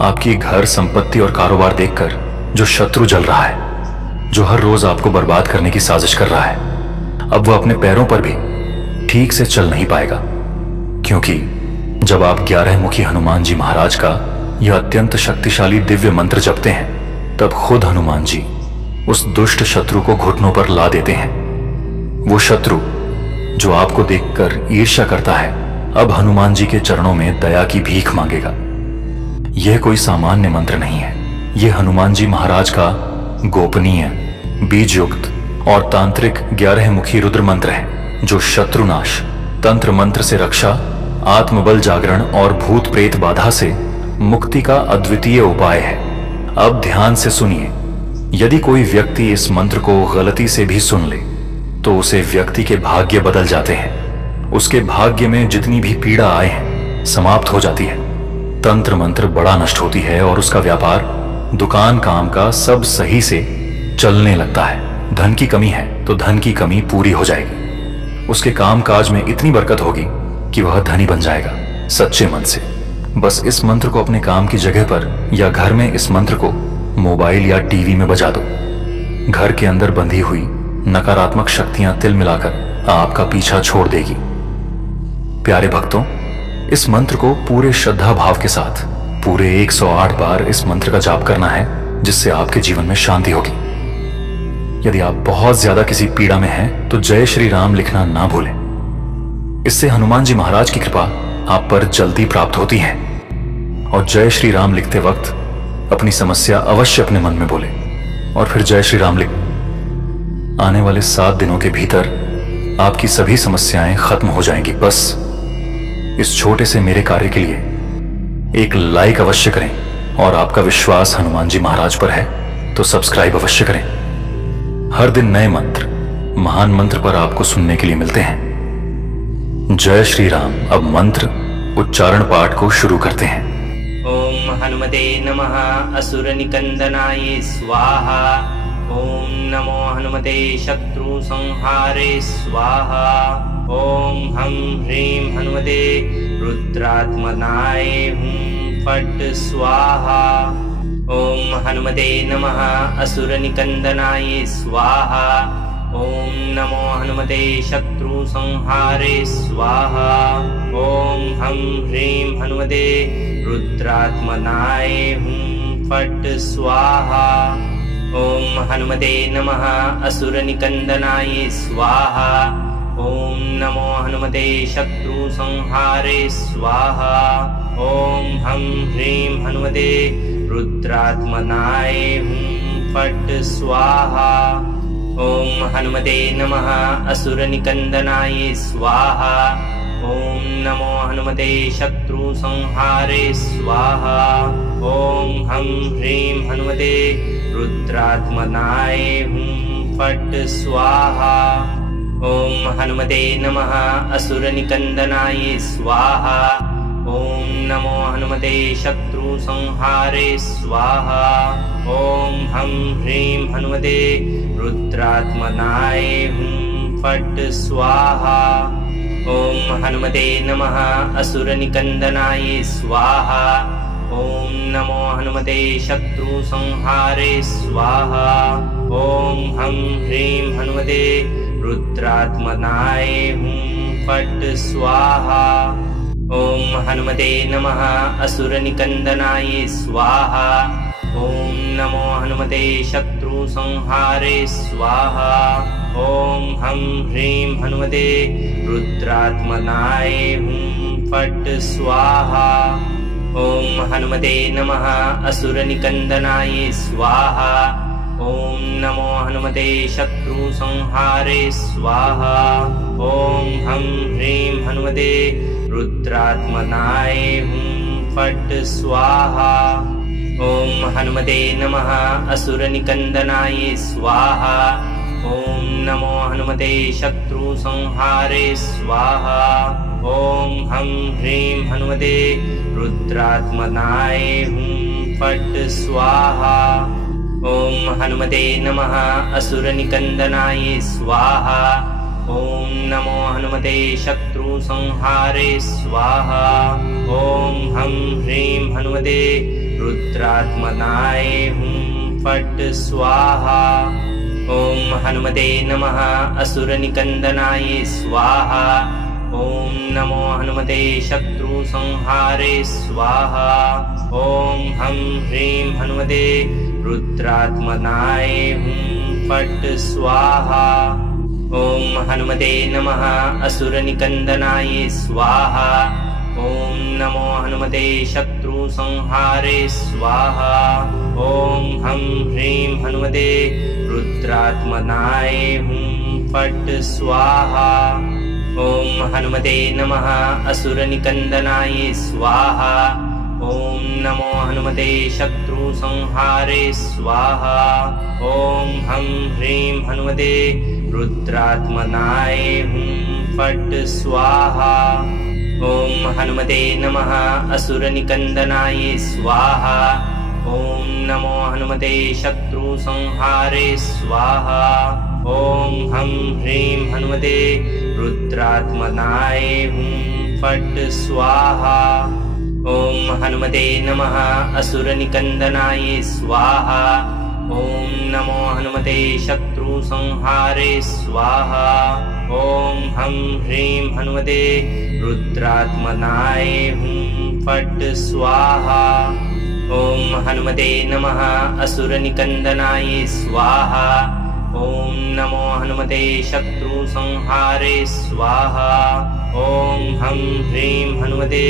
आपकी घर, संपत्ति और कारोबार देखकर जो शत्रु जल रहा है, जो हर रोज आपको बर्बाद करने की साजिश कर रहा है, अब वह अपने पैरों पर भी ठीक से चल नहीं पाएगा। क्योंकि जब आप 11 मुखी हनुमान जी महाराज का यह अत्यंत शक्तिशाली दिव्य मंत्र जपते हैं, तब खुद हनुमान जी उस दुष्ट शत्रु को घुटनों पर ला देते हैं। वो शत्रु जो आपको देखकर ईर्ष्या करता है, अब हनुमान जी के चरणों में दया की भीख मांगेगा। यह कोई सामान्य मंत्र नहीं है, यह हनुमान जी महाराज का गोपनीय, बीजयुक्त और तांत्रिक 11 मुखी रुद्र मंत्र है, जो शत्रुनाश, तंत्र मंत्र से रक्षा, आत्मबल जागरण और भूत प्रेत बाधा से मुक्ति का अद्वितीय उपाय है। अब ध्यान से सुनिए। यदि कोई व्यक्ति इस मंत्र को गलती से भी सुन ले, तो उसे व्यक्ति के भाग्य बदल जाते हैं। उसके भाग्य में जितनी भी पीड़ा आए हैं, समाप्त हो जाती है। तंत्र मंत्र बड़ा नष्ट होती है और उसका व्यापार, दुकान, काम का सब सही से चलने लगता है। धन की कमी है तो धन की कमी पूरी हो जाएगी। उसके काम काज में इतनी बरकत होगी कि वह धनी बन जाएगा सच्चे मन से। बस इस मंत्र को अपने काम की जगह पर या घर में इस मंत्र को मोबाइल या टीवी में बजा दो। घर के अंदर बंधी हुई नकारात्मक शक्तियां तिल मिलाकर आपका पीछा छोड़ देगी। प्यारे भक्तों, इस मंत्र को पूरे श्रद्धा भाव के साथ पूरे 108 बार इस मंत्र का जाप करना है, जिससे आपके जीवन में शांति होगी। यदि आप बहुत ज्यादा किसी पीड़ा में हैं, तो जय श्री राम लिखना ना भूलें। इससे हनुमान जी महाराज की कृपा आप पर जल्दी प्राप्त होती है। और जय श्री राम लिखते वक्त अपनी समस्या अवश्य अपने मन में बोले और फिर जय श्री राम लिख। आने वाले 7 दिनों के भीतर आपकी सभी समस्याएं खत्म हो जाएंगी। बस इस छोटे से मेरे कार्य के लिए एक लाइक अवश्य करें, और आपका विश्वास हनुमान जी महाराज पर है तो सब्सक्राइब अवश्य करें। हर दिन नए मंत्र, महान मंत्र पर आपको सुनने के लिए मिलते हैं। जय श्री राम। अब मंत्र उच्चारण पाठ को शुरू करते हैं। ओम हनुमते नमः असुर निकंदनाय स्वाहा। ओम नमो हनुमते शत्रु संहारे स्वाहा। ओम हम ह्रीं हनुमते रुद्रात्मनाय हुं फट् स्वाहा। ओम हनुमते नमः असुर निकंदनाय स्वाहा। ओम नमो हनुमते शत्रु संहारे स्वाहा। ओम हम ह्रीं हनुमते रुद्रात्मनाय हुं फट् स्वाहा। ओम हनुमते नमः असुर निकंदनाय स्वाहा। ओम नमो हनुमते शत्रु संहारे स्वाहा। ओम हम ह्रीं हनुमते रुद्रात्मनाय हुं फट् स्वाहा। ओम हनुमते नमः असुर निकंदनाय स्वाहा। ओम नमो हनुमते शत्रु संहारे स्वाहा। ओम हम ह्रीं हनुमते रुद्रात्मनाय हुं फट् स्वाहा। ओम हनुमते नमः असुर निकंदनाय स्वाहा। ओम नमो हनुमते शत्रु संहारे स्वाहा। ओम हम ह्रीं हनुमते रुद्रात्मनाय हुं फट् स्वाहा। ओम हनुमते नमः असुर निकंदनाय स्वाहा। ओम नमो हनुमते शत्रु संहारे स्वाहा। ओम हम ह्रीं हनुमते रुद्रात्मनाय हुं फट् स्वाहा। ओम हनुमते नमः असुर निकंदनाय स्वाहा। ओम नमो हनुमते शत्रु संहारे स्वाहा। ओम हम ह्रीं हनुमते रुद्रात्मनाय हुं फट् स्वाहा। ओम हनुमते नमः असुर निकंदनाय स्वाहा। ओम नमो हनुमते शत्रु संहारे स्वाहा। ओम हम ह्रीं हनुमते रुद्रात्मनाय हुं फट् स्वाहा। ओम हनुमते नमः असुर निकंदनाय स्वाहा। ओम नमो हनुमते शत्रु संहारे स्वाहा। ओम हम ह्रीं हनुमते रुद्रात्मनाय हुं फट् स्वाहा। ओम हनुमते नमः असुर निकंदनाय स्वाहा। ओम नमो हनुमते शत्रु संहारे स्वाहा। ओम हम ह्रीं हनुमते रुद्रात्मनाय हुं फट् स्वाहा। ॐ हनुमते नमः असुरनिकन्दनाय स्वाहा। ॐ नमो हनुमते शत्रुसंहारे स्वाहा। ॐ हं ह्रीं हनुमते रुद्रात्मनाय हुं फट् स्वाहा। ॐ हनुमते नमः असुरनिकन्दनाय स्वाहा। ॐ नमो हनुमते शत्रुसंहारे स्वाहा। ॐ हं ह्रीं हनुमते रुद्रात्मनाय हुं फट् स्वाहा। ॐ हनुमते नमः असुरनिकन्दनाय स्वाहा। ॐ नमो हनुमते शत्रुसंहारे स्वाहा। ॐ हं ह्रीं हनुमते रुद्रात्मनाय हुं फट् स्वाहा। ॐ हनुमते नमः असुरनिकन्दनाय स्वाहा। ॐ नमो हनुमते शत्रुसंहारे स्वाहा। ॐ हं ह्रीं हनुमते रुद्रात्मनाय हुं फट् स्वाहा। ॐ हनुमते नमः असुरनिकन्दनाय स्वाहा। ॐ नमो हनुमते शत्रुसंहारे स्वाहा। ॐ हं ह्रीं हनुमते रुद्रात्मनाय हुं फट् स्वाहा। ॐ हनुमते नमः असुरनिकन्दनाय स्वाहा। ॐ नमो हनुमते शत्रुसंहारे स्वाहा। ॐ हं ह्रीं हनुमते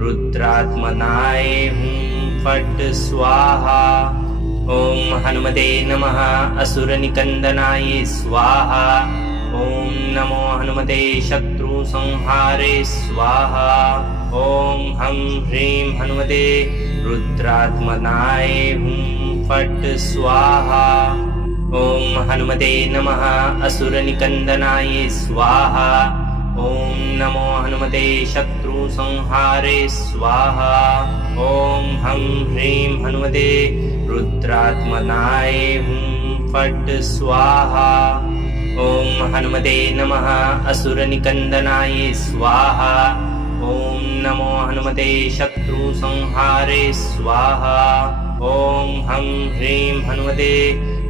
रुद्रात्मनाय हुं फट् स्वाहा। ॐ हनुमते नमः असुरनिकन्दनाय स्वाहा। ॐ नमो हनुमते शत्रुसंहारे स्वाहा। ॐ हं ह्रीं हनुमते रुद्रात्मनाय हुं फट् स्वाहा। ॐ हनुमते नमः असुरनिकन्दनाय स्वाहा। ॐ नमो हनुमते शत्रुसंहारे स्वाहा। ॐ हं ह्रीं हनुमते रुद्रात्मनाय हुं फट् स्वाहा। ॐ हनुमते नमः असुरनिकन्दनाय स्वाहा। ॐ नमो हनुमते शत्रुसंहारे स्वाहा। ॐ हं ह्रीं हनुमते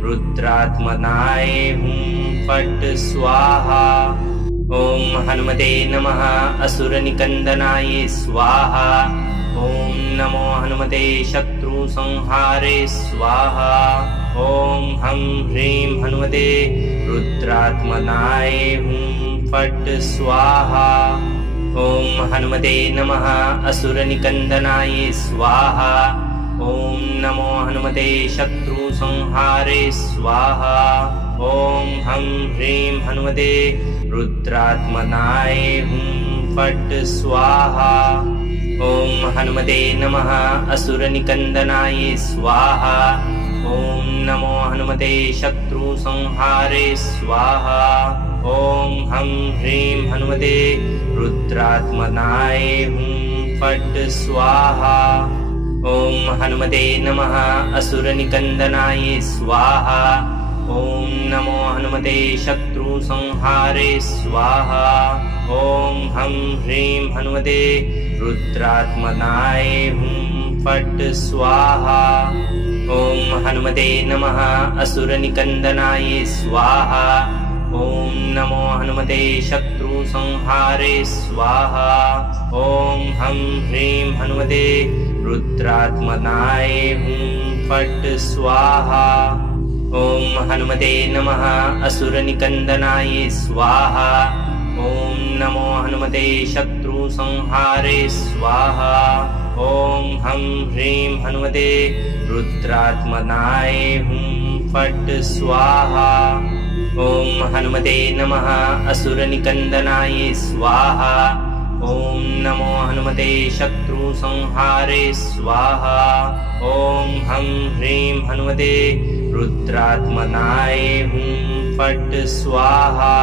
रुद्रात्मनाय हुं फट् स्वाहा। ॐ हनुमते नमः असुरनिकन्दनाय स्वाहा। ॐ नमो हनुमते शत्रुसंहारे स्वाहा। ॐ हं ह्रीं हनुमते रुद्रात्मनाय हुं फट् स्वाहा। ॐ हनुमते नमः असुरनिकन्दनाय स्वाहा। ॐ नमो हनुमते शत्रुसंहारे स्वाहा। ॐ हं ह्रीं हनुमते रुद्रात्मनाय हुं फट् स्वाहा। ॐ हनुमते नमः असुरनिकन्दनाय स्वाहा। ॐ नमो हनुमते शत्रुसंहारे स्वाहा। ॐ हं ह्रीं हनुमते रुद्रात्मनाय हुं फट् स्वाहा। ॐ हनुमते नमः असुरनिकन्दनाय स्वाहा। ॐ नमो हनुमते शत्रुसंहारे स्वाहा। ॐ हं ह्रीं हनुमते रुद्रात्मनाय हुं फट् स्वाहा। ॐ हनुमते नमः असुरनिकन्दनाय स्वाहा। ॐ नमो हनुमते शत्रुसंहारे स्वाहा। ॐ हं ह्रीं हनुमते रुद्रात्मनाय हुं फट् स्वाहा। ॐ हनुमते नमः असुरनिकन्दनाय स्वाहा। ॐ नमो हनुमते शत्रुसंहारे स्वाहा। ॐ हं ह्रीं हनुमते रुद्रात्मनाय हुं फट् स्वाहा। ॐ हनुमते नमः असुरनिकन्दनाय स्वाहा। ॐ नमो हनुमते शत्रुसंहारे स्वाहा। ॐ हं ह्रीं हनुमते रुद्रात्मनाय हुं फट् स्वाहा।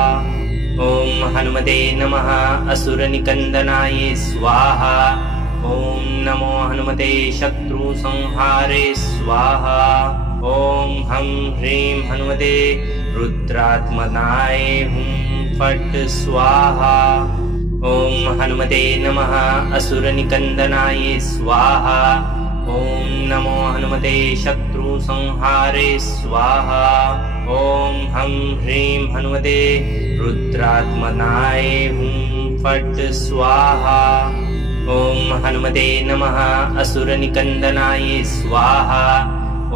ॐ हनुमते नमः असुरनिकन्दनाय स्वाहा। ॐ नमो हनुमते शत्रुसंहारे स्वाहा। ॐ हं ह्रीं हनुमते रुद्रात्मनाय हुं फट् स्वाहा। ॐ हनुमते नमः असुरनिकन्दनाय स्वाहा। ॐ नमो हनुमते शत्रु संहारे स्वाहा। ॐ हं ह्रीं हनुमते रुद्रात्मनाय हुं फट् स्वाहा। ॐ हनुमते नमः असुरनिकन्दनाय स्वाहा।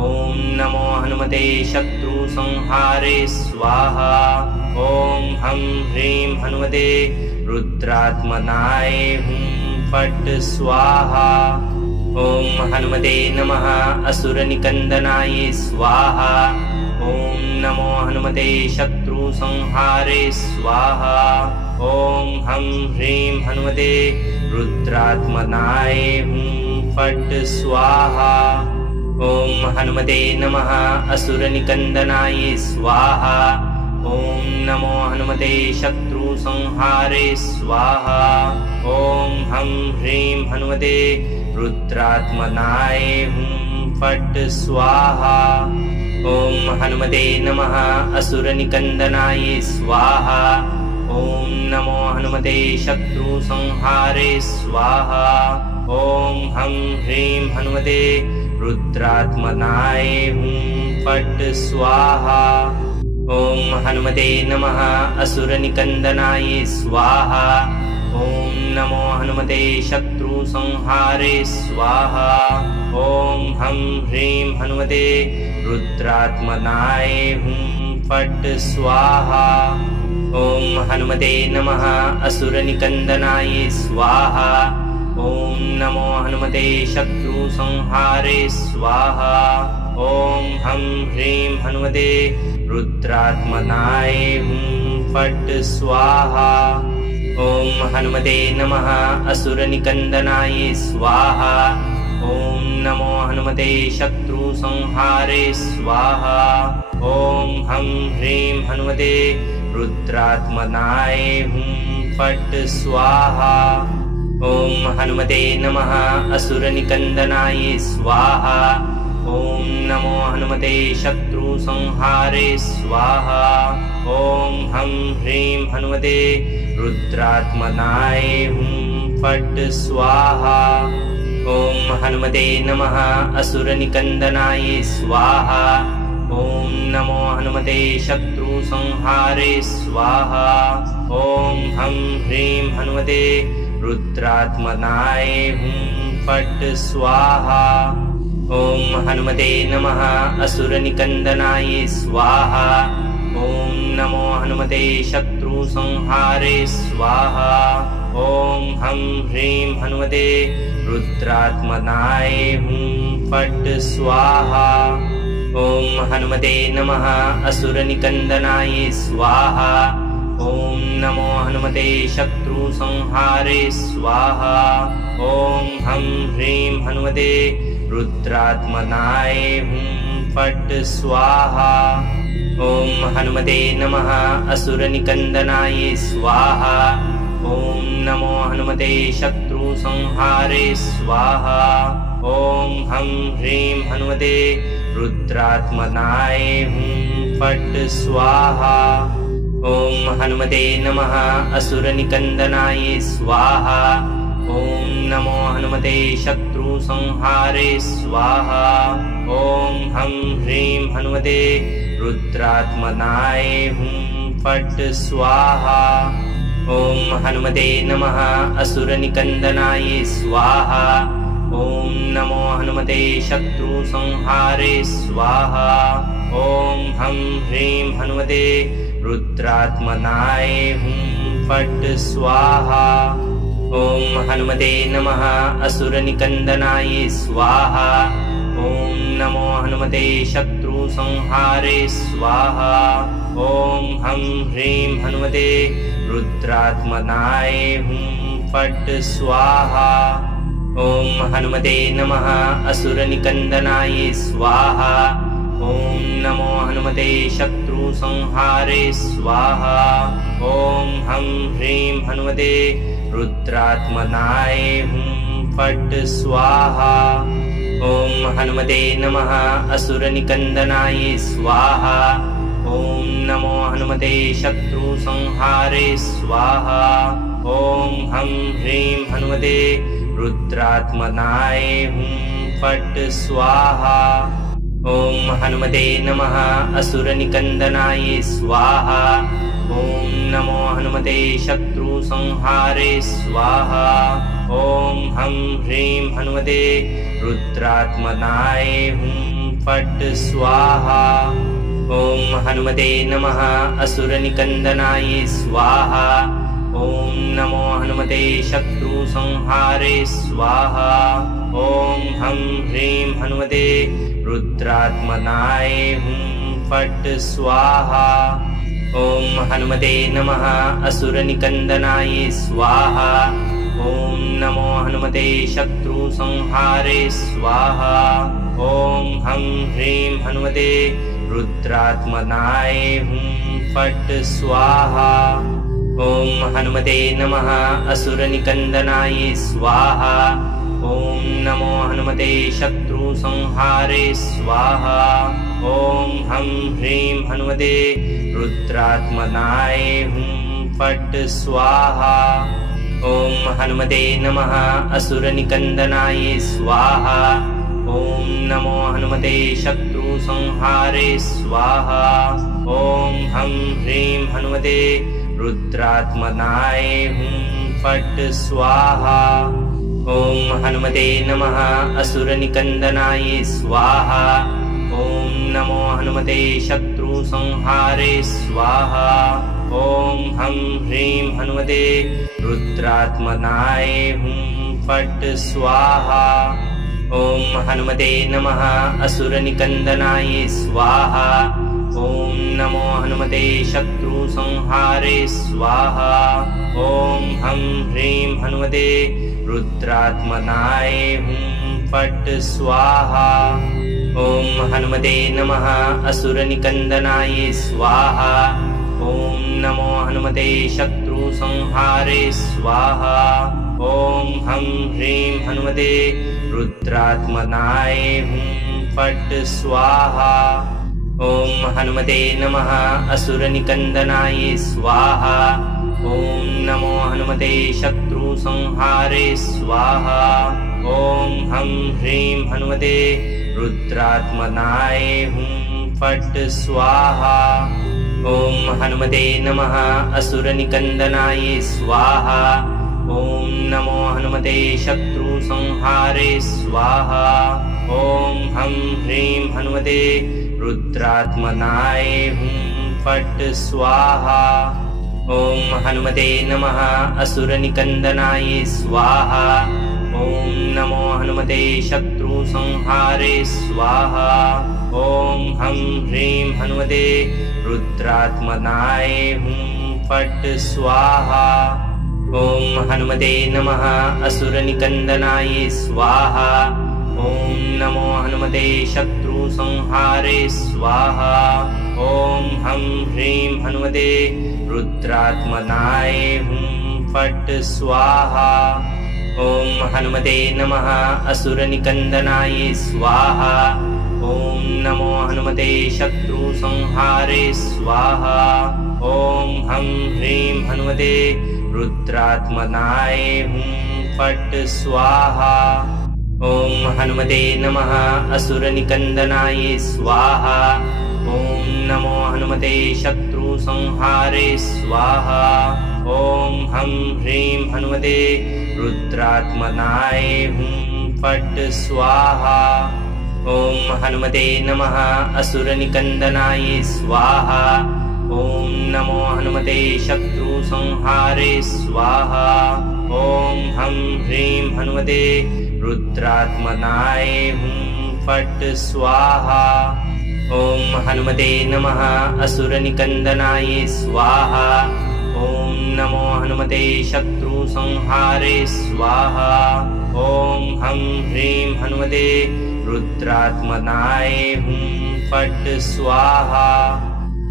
ॐ नमो हनुमते शत्रु संहारे स्वाहा। ॐ हं ह्रीं हनुमते रुद्रात्मनाय हुं फट् स्वाहा। ॐ हनुमते नमः असुरनिकन्दनाय स्वाहा। ॐ नमो हनुमते शत्रु संहारे स्वाहा। ॐ हं ह्रीं हनुमते रुद्रात्मनाय हुं फट् स्वाहा। ॐ हनुमते नमः असुरनिकन्दनाय स्वाहा। ॐ नमो हनुमते शत्रु संहारे स्वाहा। ॐ हं ह्रीं हनुमते रुद्रात्मनाय हुं फट् स्वाहा। ॐ हनुमते नमः असुरनिकन्दनाय स्वाहा। ॐ नमो हनुमते शत्रु संहारे स्वाहा। ॐ हं ह्रीं हनुमते रुद्रात्मनाय हुं फट् स्वाहा। ॐ हनुमते नमः असुरनिकन्दनाय स्वाहा। ॐ नमो हनुमते शत्रु संहारे स्वाहा। ॐ हं ह्रीं हनुमते रुद्रात्मनाय हुं फट् स्वाहा। ॐ हनुमते नमः असुरनिकन्दनाय स्वाहा। ॐ नमो हनुमते शत्रु संहारे स्वाहा। ॐ हं ह्रीं हनुमते रुद्रात्मनाय हुं फट् स्वाहा। ॐ हनुमते नमः असुरनिकन्दनाय स्वाहा। ॐ नमो हनुमते शत्रु संहारे स्वाहा। ॐ हं ह्रीं हनुमते रुद्रात्मनाय हुं फट् स्वाहा। ॐ हनुमते नमः असुरनिकन्दनाय स्वाहा। ॐ नमो हनुमते शत्रु संहारे स्वाहा। ॐ हं ह्रीं हनुमते रुद्रात्मनाय हुं फट् स्वाहा। ॐ हनुमते नमः असुरनिकन्दनाय स्वाहा। ॐ नमो हनुमते शत्रु संहारे स्वाहा। ॐ हं ह्रीं हनुमते रुद्रात्मनाय हुं फट् स्वाहा। ॐ हनुमते नमः असुरनिकन्दनाय स्वाहा। ॐ नमो हनुमते शत्रु संहारे स्वाहा। ॐ हं ह्रीं हनुमते रुद्रात्मनाय हुं फट् स्वाहा। ॐ हनुमते नमः असुरनिकन्दनाय स्वाहा। ॐ नमो हनुमते शत्रु संहारे स्वाहा। ॐ हं ह्रीं हनुमते रुद्रात्मनाय हुं फट् स्वाहा। ॐ हनुमते नमः असुरनिकन्दनाय स्वाहा। ॐ नमो हनुमते शत्रु संहारे स्वाहा। ॐ हं ह्रीं हनुमते रुद्रात्मनाय हुं फट् स्वाहा। ॐ हनुमते नमः असुरनिकन्दनाय स्वाहा। ॐ नमो हनुमते शत्रु संहारे स्वाहा। ॐ हं ह्रीं हनुमते रुद्रात्मनाय हुं फट् स्वाहा। ॐ हनुमते नमः असुरनिकन्दनाय स्वाहा। ॐ नमो हनुमते शत्रु संहारे स्वाहा। ॐ हं ह्रीं हनुमते रुद्रात्मनाय हुं फट् स्वाहा। ॐ हनुमते नमः असुरनिकन्दनाय स्वाहा। ॐ नमो हनुमते शत्रु संहारे स्वाहा। ॐ हं ह्रीं हनुमते रुद्रात्मनाय हुं फट् स्वाहा। ॐ हनुमते नमः असुरनिकन्दनाय स्वाहा। ॐ नमो हनुमते शत्रु संहारे स्वाहा। ॐ हं ह्रीं हनुमते रुद्रात्मनाय हुं फट् स्वाहा। ॐ हनुमते नमः असुरनिकन्दनाय स्वाहा। ॐ नमो हनुमते शत्रु संहारे स्वाहा। ॐ हं ह्रीं हनुमते रुद्रात्मनाय हुं फट् स्वाहा। ॐ हनुमते नमः असुरनिकन्दनाय स्वाहा। ॐ नमो हनुमते शत्रुसंहारे स्वाहा। ॐ हं ह्रीं हनुमते रुद्रात्मनाय हुं फट् स्वाहा। ॐ हनुमते नमः असुरनिकन्दनाय स्वाहा। ॐ नमो हनुमते शत्रुसंहारे स्वाहा। ॐ हं ह्रीं हनुमते रुद्रात्मनाय हुं फट् स्वाहा। ॐ हनुमते नमः असुरनिकन्दनाय स्वाहा। ॐ नमो हनुमते शत्रुसंहारे स्वाहा। ॐ हं ह्रीं हनुमते रुद्रात्मनाय हुं फट् स्वाहा। ॐ हनुमते नमः असुरनिकन्दनाय स्वाहा। ॐ नमो हनुमते शत्रुसंहारे स्वाहा। ॐ हं ह्रीं हनुमते रुद्रात्मनाय हुं फट् स्वाहा। ॐ हनुमते नमः असुरनिकन्दनाय स्वाहा। ॐ नमो हनुमते शत्रुसंहारे स्वाहा। ॐ हं ह्रीं हनुमते रुद्रात्मनाय हुं फट् स्वाहा। ॐ हनुमते नमः असुरनिकन्दनाय स्वाहा। ॐ नमो हनुमते शत्रुसंहारे स्वाहा। ॐ हं ह्रीं हनुमते रुद्रात्मनाय हुं फट् स्वाहा। ॐ हनुमते नमः असुरनिकन्दनाय स्वाहा। ॐ नमो हनुमते शत्रुसंहारे स्वाहा। ॐ हं ह्रीं हनुमते रुद्रात्मनाय हुं फट् स्वाहा। ॐ हनुमते नमः असुरनिकन्दनाय स्वाहा। ॐ नमो हनुमते शत्रुसंहारे स्वाहा। ॐ हं ह्रीं हनुमते रुद्रात्मनाय हुं फट् स्वाहा। ॐ हनुमते नमः असुरनिकन्दनाय स्वाहा। ॐ नमो हनुमते शत्रुसंहारे स्वाहा। ॐ हं ह्रीं हनुमते रुद्रात्मनाय हुं फट् स्वाहा। ॐ हनुमते नमः असुरनिकन्दनाय स्वाहा। ॐ नमो हनुमते शत्रुसंहारे स्वाहा। ॐ हं ह्रीं हनुमते रुद्रात्मनाय हुं फट् स्वाहा। ॐ हनुमते नमः असुरनिकन्दनाय स्वाहा। ॐ नमो हनुमते शत्रुसंहारे स्वाहा। ॐ हं ह्रीं हनुमते रुद्रात्मनाय हुं फट् स्वाहा। ॐ हनुमते नमः असुरनिकन्दनाय स्वाहा। ॐ नमो हनुमते शत्रुसंहारे स्वाहा। ॐ हं ह्रीं हनुमते रुद्रात्मनाय हुं फट् स्वाहा। ॐ हनुमते नमः असुरनिकन्दनाय स्वाहा। ॐ नमो हनुमते शत्रुसंहारे स्वाहा। ॐ हं ह्रीं हनुमते रुद्रात्मनाय हुं फट् स्वाहा। ॐ हनुमते नमः असुरनिकन्दनाय स्वाहा। ॐ नमो हनुमते शत्रुसंहारे स्वाहा। ॐ हं ह्रीं हनुमते रुद्रात्मनाय हुं फट् स्वाहा। ॐ हनुमते नमः असुरनिकन्दनाय स्वाहा। ॐ नमो हनुमते शत्रुसंहारे स्वाहा। ॐ हं ह्रीं हनुमते रुद्रात्मनाय हुं फट् स्वाहा। ॐ हनुमते नमः असुरनिकन्दनाय स्वाहा। ॐ नमो हनुमते शत्रुसंहारे स्वाहा। ॐ हं ह्रीं हनुमते रुद्रात्मनाय हुं फट् स्वाहा।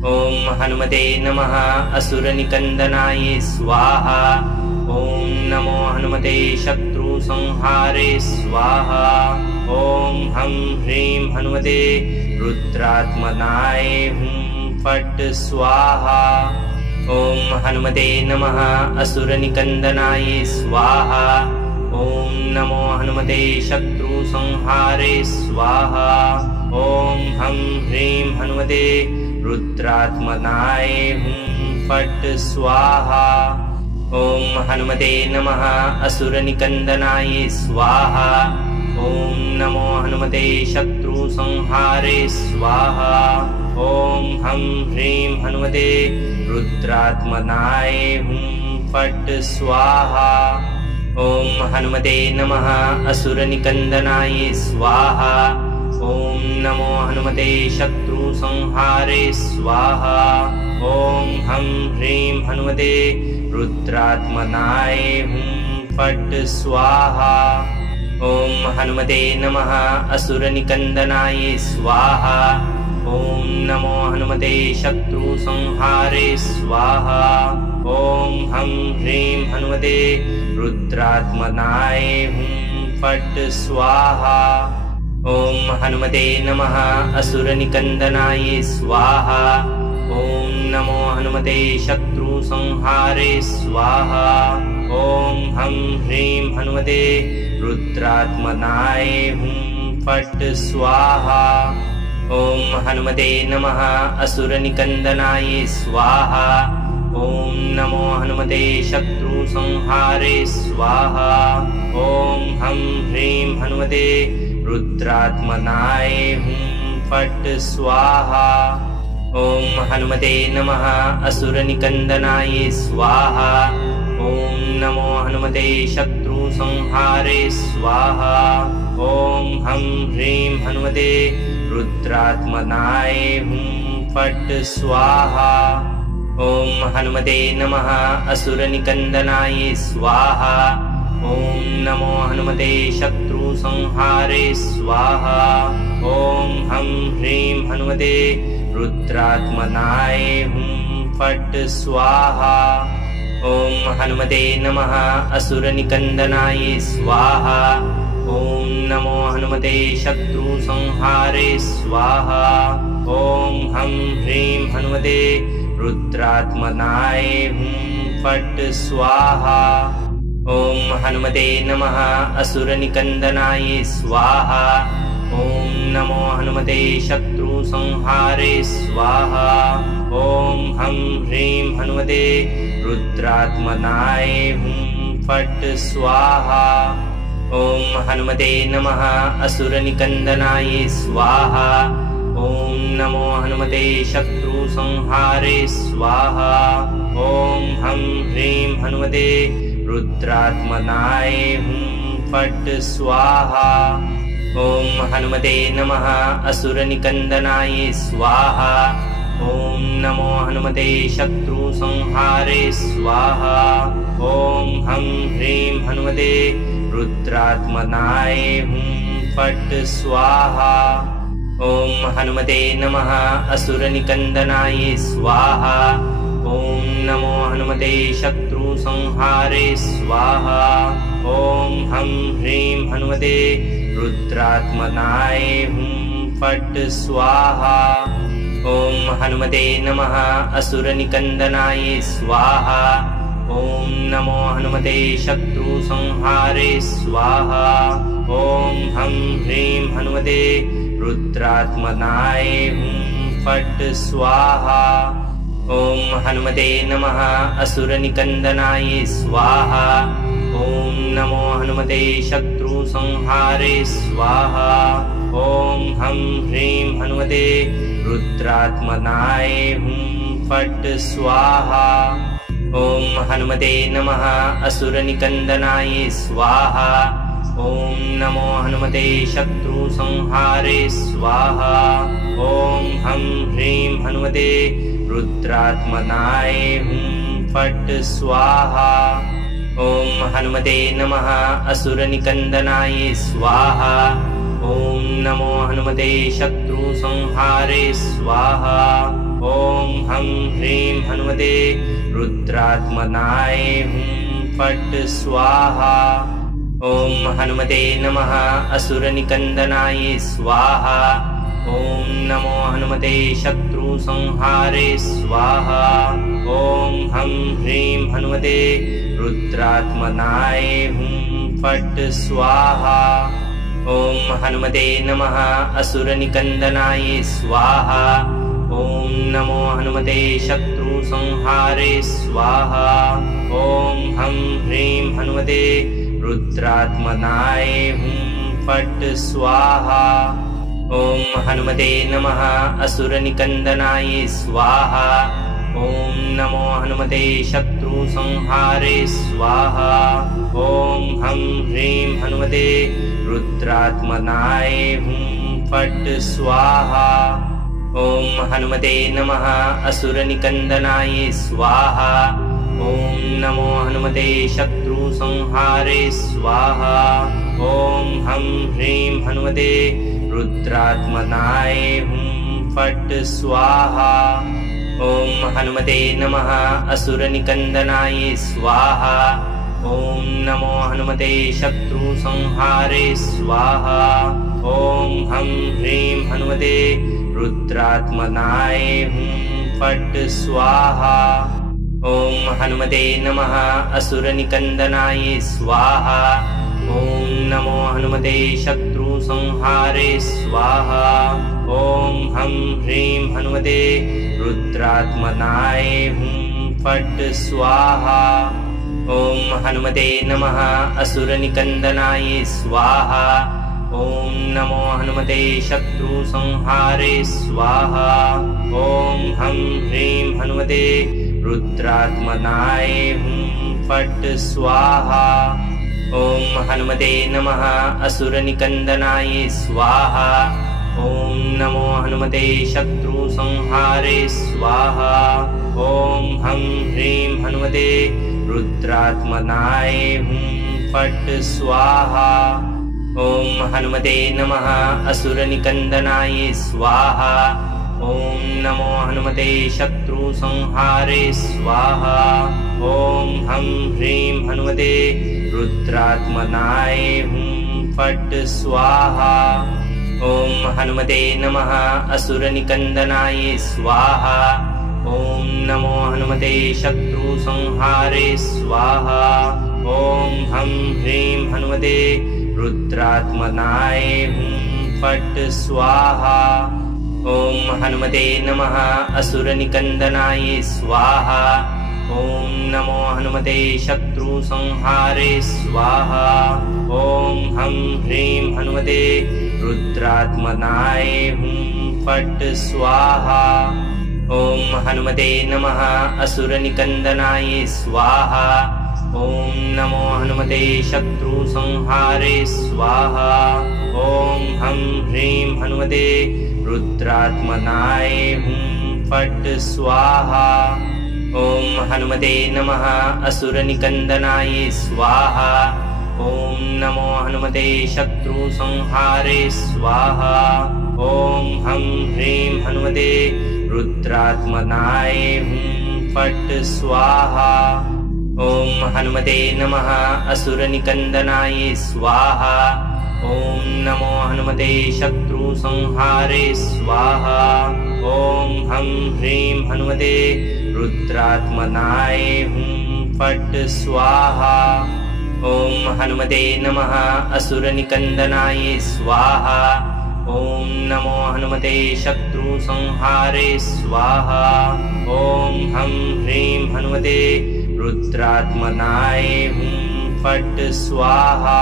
ॐ हनुमते नमः असुरनिकन्दनाय स्वाहा। ॐ नमो हनुमते शत्रुसंहारे स्वाहा। ॐ हं ह्रीं हनुमते रुद्रात्मनाय हुं फट् स्वाहा। ॐ हनुमते नमः असुरनिकन्दनाय स्वाहा। ॐ नमो हनुमते शत्रु संहारे स्वाहा। ॐ हं ह्रीं हनुमते रुद्रात्मनाय हुं फट् स्वाहा। ॐ हनुमते नमः असुरनिकन्दनाय स्वाहा। ॐ नमो हनुमते शत्रुसंहारे स्वाहा। ॐ हं ह्रीं हनुमते रुद्रात्मनाय हुं फट् स्वाहा। ॐ हनुमते नमः असुरनिकन्दनाय स्वाहा। ॐ नमो हनुमते शत्रुसंहारे स्वाहा। ॐ हं ह्रीं हनुमते रुद्रात्मनाय हुं फट् स्वाहा। ॐ हनुमते नमः असुरनिकन्दनाय स्वाहा। ॐ नमो हनुमते शत्रुसंहारे स्वाहा। ॐ हं ह्रीं हनुमते रुद्रात्मनाय हुं फट् स्वाहा। ॐ हनुमते नमः असुरनिकन्दनाय स्वाहा। ॐ नमो हनुमते शत्रुसंहारे स्वाहा। ॐ हं ह्रीं हनुमते रुद्रात्मनाय हुं फट् स्वाहा। ॐ हनुमते नमः असुरनिकन्दनाय स्वाहा। ॐ नमो हनुमते शत्रुसंहारे स्वाहा। ॐ हं ह्रीं हनुमते रुद्रात्मनाय हुं फट् स्वाहा। ॐ हनुमते नमः असुरनिकन्दनाय स्वाहा। ॐ नमो हनुमते शत्रुसंहारे स्वाहा। ॐ हं ह्रीं हनुमते रुद्रात्मनाय हुं फट् स्वाहा। ॐ हनुमते नमः असुरनिकन्दनाय स्वाहा। ॐ नमो हनुमते शत्रुसंहारे स्वाहा। ॐ हं ह्रीं हनुमते रुद्रात्मनाय हुं फट् स्वाहा। ॐ हनुमते नमः असुरनिकन्दनाय स्वाहा। ॐ नमो हनुमते शत्रुसंहारे स्वाहा। ॐ हं ह्रीं हनुमते रुद्रात्मनाय हुं फट् स्वाहा। ॐ हनुमते नमः असुरनिकन्दनाय स्वाहा। ॐ नमो हनुमते शत्रुसंहारे स्वाहा। ॐ हं ह्रीं हनुमते रुद्रात्मनाय हुं फट् स्वाहा। ॐ हनुमते नमः असुरनिकन्दनाय स्वाहा। ॐ नमो हनुमते शत्रुसंहारे स्वाहा। ॐ हं ह्रीं हनुमते रुद्रात्मनाय हुं फट् स्वाहा। ॐ हनुमते नमः असुरनिकन्दनाय स्वाहा। ॐ नमो हनुमते शत्रुसंहारे स्वाहा। ॐ हं ह्रीं हनुमते रुद्रात्मनाय हुं फट् स्वाहा। ॐ हनुमते नमः असुरनिकन्दनाय स्वाहा। ॐ नमो हनुमते शत्रुसंहारे स्वाहा। ॐ हं ह्रीं हनुमते रुद्रात्मनाय हुं फट् स्वाहा। ॐ हनुमते नमः असुरनिकन्दनाय स्वाहा। ॐ नमो हनुमते शत्रुसंहारे स्वाहा। ॐ हं ह्रीं हनुमते रुद्रात्मनाय हुं फट् स्वाहा। ॐ हनुमते नमः असुरनिकन्दनाय स्वाहा। ॐ नमो हनुमते शत्रुसंहारे स्वाहा। ॐ हं ह्रीं हनुमते रुद्रात्मनाय हुं फट् स्वाहा। ॐ हनुमते नमः असुरनिकन्दनाय स्वाहा। ॐ नमो हनुमते शत्रुसंहारे स्वाहा। ॐ हं ह्रीं हनुमते रुद्रात्मनाय हुं फट् स्वाहा। ॐ हनुमते नमः असुरनिकन्दनाय स्वाहा। ॐ नमो हनुमते शत्रुसंहारे स्वाहा। ॐ हं ह्रीं हनुमते रुद्रात्मनाय हुं फट् स्वाहा। ॐ हनुमते नमः असुरनिकन्दनाय स्वाहा। ॐ नमो हनुमते शत्रुसंहारे स्वाहा। ॐ हं ह्रीं हनुमते रुद्रात्मनाय हुं फट् स्वाहा। ॐ हनुमते नमः असुरनिकन्दनाय स्वाहा। ॐ नमो हनुमते शत्रुसंहारे स्वाहा। ॐ हं ह्रीं हनुमते रुद्रात्मनाय हुं फट् स्वाहा। ॐ हनुमते नमः असुरनिकन्दनाय स्वाहा। ॐ नमो हनुमते शत्रुसंहारे स्वाहा। ॐ हं ह्रीं हनुमते रुद्रात्मनाय हुं फट् स्वाहा। ॐ हनुमते नमः असुरनिकन्दनाय स्वाहा। ॐ नमो हनुमते शत्रुसंहारे स्वाहा। ॐ हं ह्रीं हनुमते रुद्रात्मनाय हुं फट् स्वाहा। ॐ हनुमते नमः असुरनिकन्दनाय स्वाहा। ॐ नमो हनुमते शत्रुसंहारे स्वाहा। ॐ हं ह्रीं हनुमते रुद्रात्मनाय हुं फट् स्वाहा। ॐ हनुमते नमः असुरनिकन्दनाय स्वाहा। ॐ नमो हनुमते शत्रुसंहारे स्वाहा। ॐ हं ह्रीं हनुमते रुद्रात्मनाय हुं फट् स्वाहा। ॐ हनुमते नमः असुरनिकन्दनाय स्वाहा। ॐ नमो हनुमते शत्रुसंहारे स्वाहा। ॐ हं ह्रीं हनुमते रुद्रात्मनाय हुं फट् स्वाहा। ॐ हनुमते नमः असुरनिकन्दनाय स्वाहा। ॐ नमो हनुमते शत्रुसंहारे स्वाहा। ॐ हं ह्रीं हनुमते रुद्रात्मनाय हुं फट् स्वाहा। ॐ हनुमते नमः असुरनिकन्दनाय स्वाहा। ॐ नमो हनुमते शत्रुसंहारे स्वाहा। ॐ हं ह्रीं हनुमते रुद्रात्मनाय हुं फट् स्वाहा। ॐ हनुमते नमः असुरनिकन्दनाय स्वाहा। ॐ नमो हनुमते शत्रुसंहारे स्वाहा। ॐ हं ह्रीं हनुमते रुद्रात्मनाय हुं फट् स्वाहा। ॐ हनुमते नमः असुरनिकन्दनाय स्वाहा। ॐ नमो हनुमते शत्रुसंहारे स्वाहा। ॐ हं ह्रीं हनुमते रुद्रात्मनाय हुं फट् स्वाहा। ॐ हनुमते नमः असुरनिकन्दनाय स्वाहा। ॐ नमो हनुमते शत्रुसंहारे स्वाहा। ॐ हं ह्रीं हनुमते रुद्रात्मनाय हुं फट् स्वाहा। ॐ हनुमते नमः असुरनिकन्दनाय स्वाहा। ॐ नमो हनुमते शत्रुसंहारे स्वाहा। ॐ हं ह्रीं हनुमते रुद्रात्मनाय हुं फट् स्वाहा। ॐ हनुमते नमः असुरनिकन्दनाय स्वाहा। ॐ नमो हनुमते शत्रुसंहारे स्वाहा। ॐ हं ह्रीं हनुमते रुद्रात्मनाय हुं फट् स्वाहा। ॐ हनुमते नमः असुरनिकन्दनाय स्वाहा। ॐ नमो हनुमते शत्रुसंहारे स्वाहा। ॐ हं ह्रीं हनुमते रुद्रात्मनाय हुं फट् स्वाहा।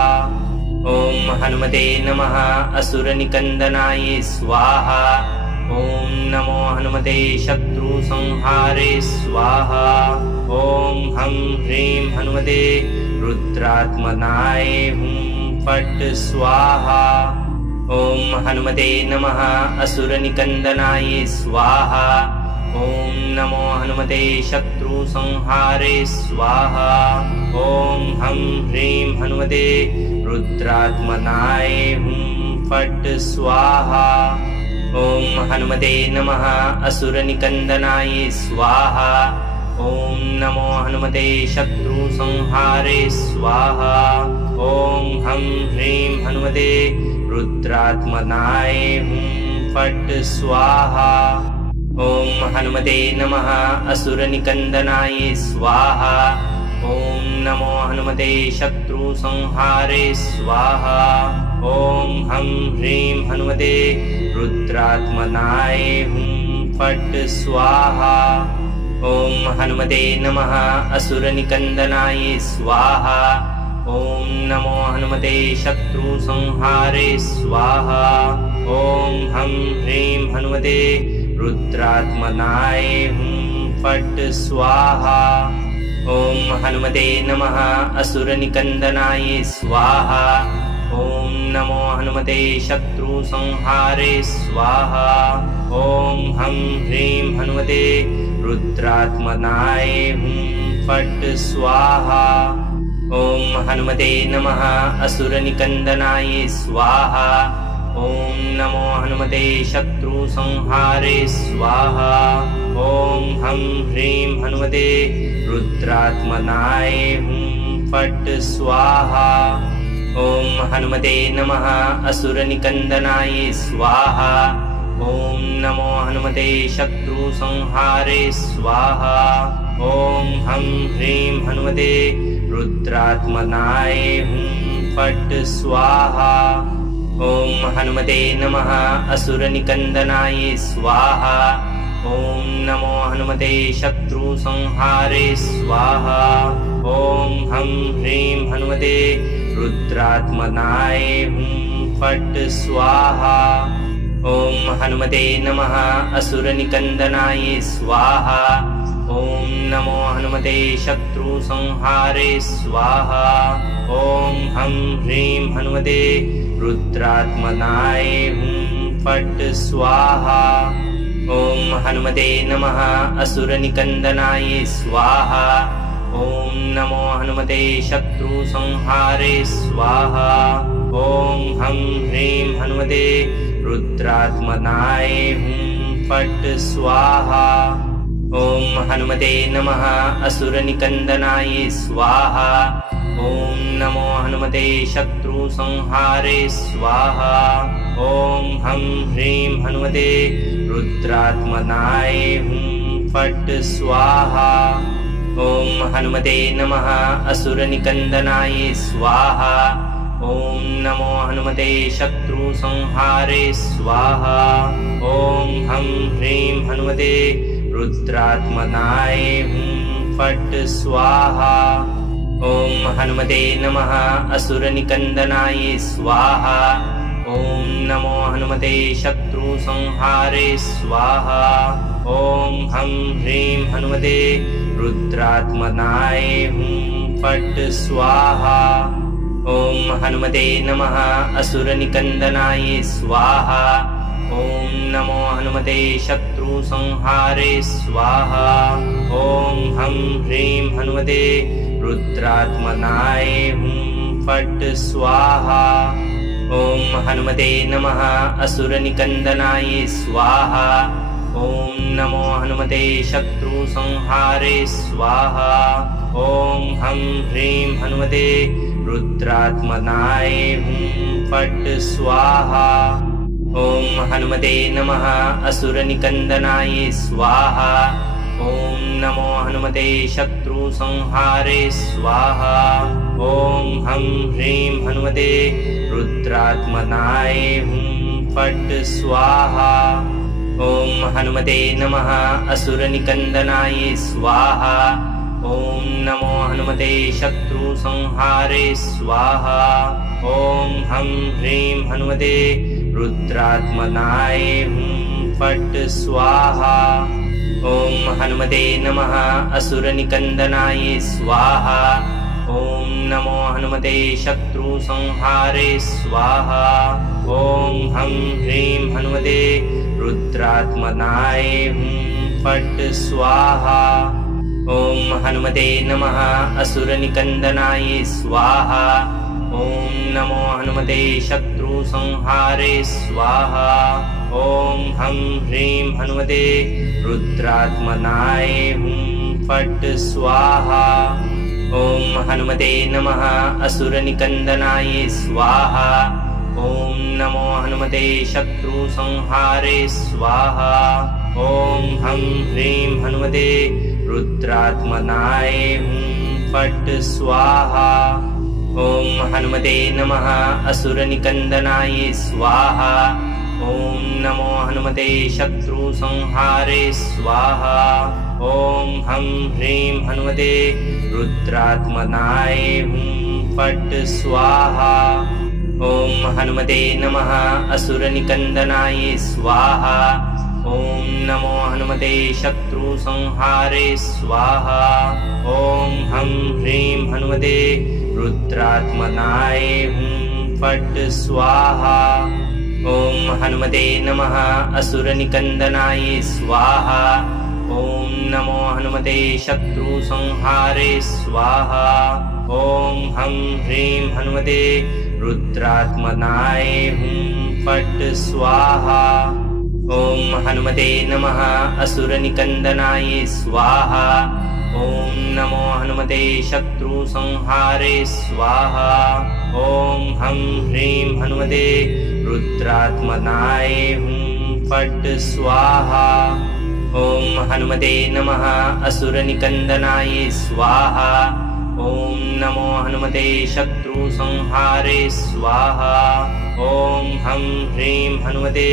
ॐ हनुमते नमः असुरनिकन्दनाय स्वाहा। ॐ नमो हनुमते शत्रुसंहारे स्वाहा। ॐ हं ह्रीं हनुमते रुद्रात्मनाय हुं फट् स्वाहा। ॐ हनुमते नमः असुरनिकन्दनाय स्वाहा। ॐ नमो हनुमते शत्रुसंहारे स्वाहा। ॐ हं ह्रीं हनुमते रुद्रात्मनाय हुं फट् स्वाहा। ॐ हनुमते नमः असुरनिकन्दनाय स्वाहा। ॐ नमो हनुमते शत्रुसंहारे स्वाहा। ॐ हं ह्रीं हनुमते रुद्रात्मनाय हुं फट् स्वाहा। ॐ हनुमते नमः असुरनिकन्दनाय स्वाहा। ॐ नमो हनुमते शत्रुसंहारे स्वाहा। ॐ हं ह्रीं हनुमते रुद्रात्मनाय हुं फट् स्वाहा। ॐ हनुमते नमः असुरनिकन्दनाय स्वाहा। ॐ नमो हनुमते शत्रुसंहारे स्वाहा। ॐ हं ह्रीं हनुमते रुद्रात्मनाय हुं फट् स्वाहा। ॐ हनुमते नमः असुरनिकन्दनाय स्वाहा। ॐ नमो हनुमते शत्रुसंहारे स्वाहा। ॐ हं ह्रीं हनुमते रुद्रात्मनाय हुं फट् स्वाहा। ॐ हनुमते नमः असुरनिकन्दनाय स्वाहा। ॐ नमो हनुमते शत्रुसंहारे स्वाहा। ॐ हं ह्रीं हनुमते रुद्रात्मनाय हुं फट् स्वाहा। ॐ हनुमते नमः असुरनिकन्दनाय स्वाहा। ॐ नमो हनुमते शत्रुसंहारे स्वाहा। ॐ हं ह्रीं हनुमते रुद्रात्मनाय हुं फट् स्वाहा। ॐ हनुमते नमः असुरनिकन्दनाय स्वाहा। ॐ नमो हनुमते शत्रुसंहारे स्वाहा। ॐ हं ह्रीं हनुमते रुद्रात्मनाय हुं फट् स्वाहा। ॐ हनुमते नमः असुरनिकन्दनाय स्वाहा। ॐ नमो हनुमते शत्रुसंहारे स्वाहा। ॐ हं ह्रीं हनुमते रुद्रात्मनाय हुं फट् स्वाहा। ॐ हनुमते नमः असुरनिकन्दनाय स्वाहा। ॐ नमो हनुमते शत्रुसंहारे स्वाहा। ॐ हं ह्रीं हनुमते रुद्रात्मनाय हुं फट् स्वाहा। ॐ हनुमते नमः असुरनिकन्दनाय स्वाहा। ॐ नमो हनुमते शत्रुसंहारे स्वाहा। ॐ हं ह्रीं हनुमते रुद्रात्मनाय हुं फट् स्वाहा। ॐ हनुमते नमः असुरनिकन्दनाय स्वाहा। ॐ नमो हनुमते शत्रुसंहारे स्वाहा। ॐ हं ह्रीं हनुमते रुद्रात्मनाय हुं फट् स्वाहा। ॐ हनुमते नमः असुरनिकन्दनाय स्वाहा। ॐ नमो हनुमते शत्रुसंहारे स्वाहा। ॐ हं ह्रीं हनुमते रुद्रात्मनाय हुं फट् स्वाहा। ॐ हनुमते नमः असुरनिकन्दनाय स्वाहा। ॐ नमो हनुमते शत्रुसंहारे स्वाहा। ॐ हं ह्रीं हनुमते रुद्रात्मनाय हुं फट् स्वाहा। ॐ हनुमते नमः असुरनिकन्दनाय स्वाहा। ॐ नमो हनुमते शत्रुसंहारे स्वाहा। ॐ हं ह्रीं हनुमते रुद्रात्मनाय हुं फट् स्वाहा। ॐ हनुमते नमः असुरनिकन्दनाय स्वाहा। ॐ नमो हनुमते शत्रुसंहारे स्वाहा। ॐ हं ह्रीं हनुमते रुद्रात्मनाय हुं फट् स्वाहा। ॐ हनुमते नमः असुरनिकन्दनाय स्वाहा। ॐ नमो हनुमते शत्रुसंहारे स्वाहा। ॐ हं ह्रीं हनुमते रुद्रात्मनाय हुं फट् स्वाहा। ॐ हनुमते नमः असुरनिकन्दनाय स्वाहा। ॐ नमो हनुमते शत्रुसंहारे स्वाहा। ॐ हं ह्रीं हनुमते रुद्रात्मनाय हुं फट् स्वाहा। ॐ हनुमते नमः असुरनिकन्दनाय स्वाहा। ॐ नमो हनुमते शत्रुसंहारे स्वाहा। ॐ हं ह्रीं हनुमते रुद्रात्मनाय हुं फट् स्वाहा। ॐ हनुमते नमः असुरनिकन्दनाय स्वाहा। ॐ नमो हनुमते शत्रुसंहारे स्वाहा। ॐ हं ह्रीं हनुमते रुद्रात्मनाय हुं फट् स्वाहा। ॐ हनुमते नमः असुरनिकन्दनाय स्वाहा। ॐ नमो हनुमते शत्रुसंहारे स्वाहा। ॐ हं ह्रीं हनुमते रुद्रात्मनाय हुं फट् स्वाहा। ॐ हनुमते नमः असुरनिकन्दनाय स्वाहा। ॐ नमो हनुमते शत्रुसंहारे स्वाहा। ॐ हं ह्रीं हनुमते रुद्रात्मनाय हुं फट् स्वाहा। ॐ हनुमते नमः असुरनिकन्दनाय स्वाहा। ॐ नमो हनुमते शत्रुसंहारे स्वाहा। ॐ हं ह्रीं हनुमते रुद्रात्मनाय हुं फट् स्वाहा। ॐ हनुमते नमः असुरनिकन्दनाय स्वाहा। ॐ नमो हनुमते शत्रुसंहारे स्वाहा। ॐ हं ह्रीं हनुमते रुद्रात्मनाय हुं फट् स्वाहा। ॐ हनुमते नमः असुरनिकन्दनाय स्वाहा। ॐ नमो हनुमते शत्रुसंहारे स्वाहा। ॐ हं ह्रीं हनुमते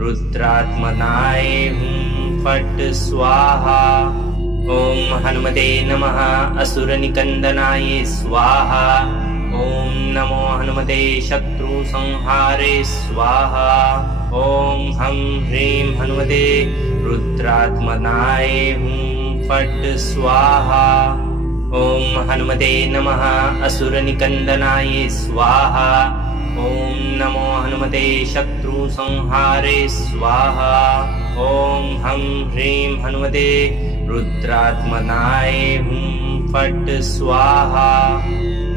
रुद्रात्मनाय हुं फट् स्वाहा। ॐ हनुमते नमः असुरनिकन्दनाय स्वाहा। ॐ नमो हनुमते शत्रुसंहारे स्वाहा। ॐ हं ह्रीं हनुमते रुद्रात्मनाय हुं फट् स्वाहा। ॐ हनुमते नमः असुरनिकन्दनाय स्वाहा। ॐ नमो हनुमते शत्रुसंहारे स्वाहा। ॐ हं ह्रीं हनुमते रुद्रात्मनाय हुं फट् स्वाहा।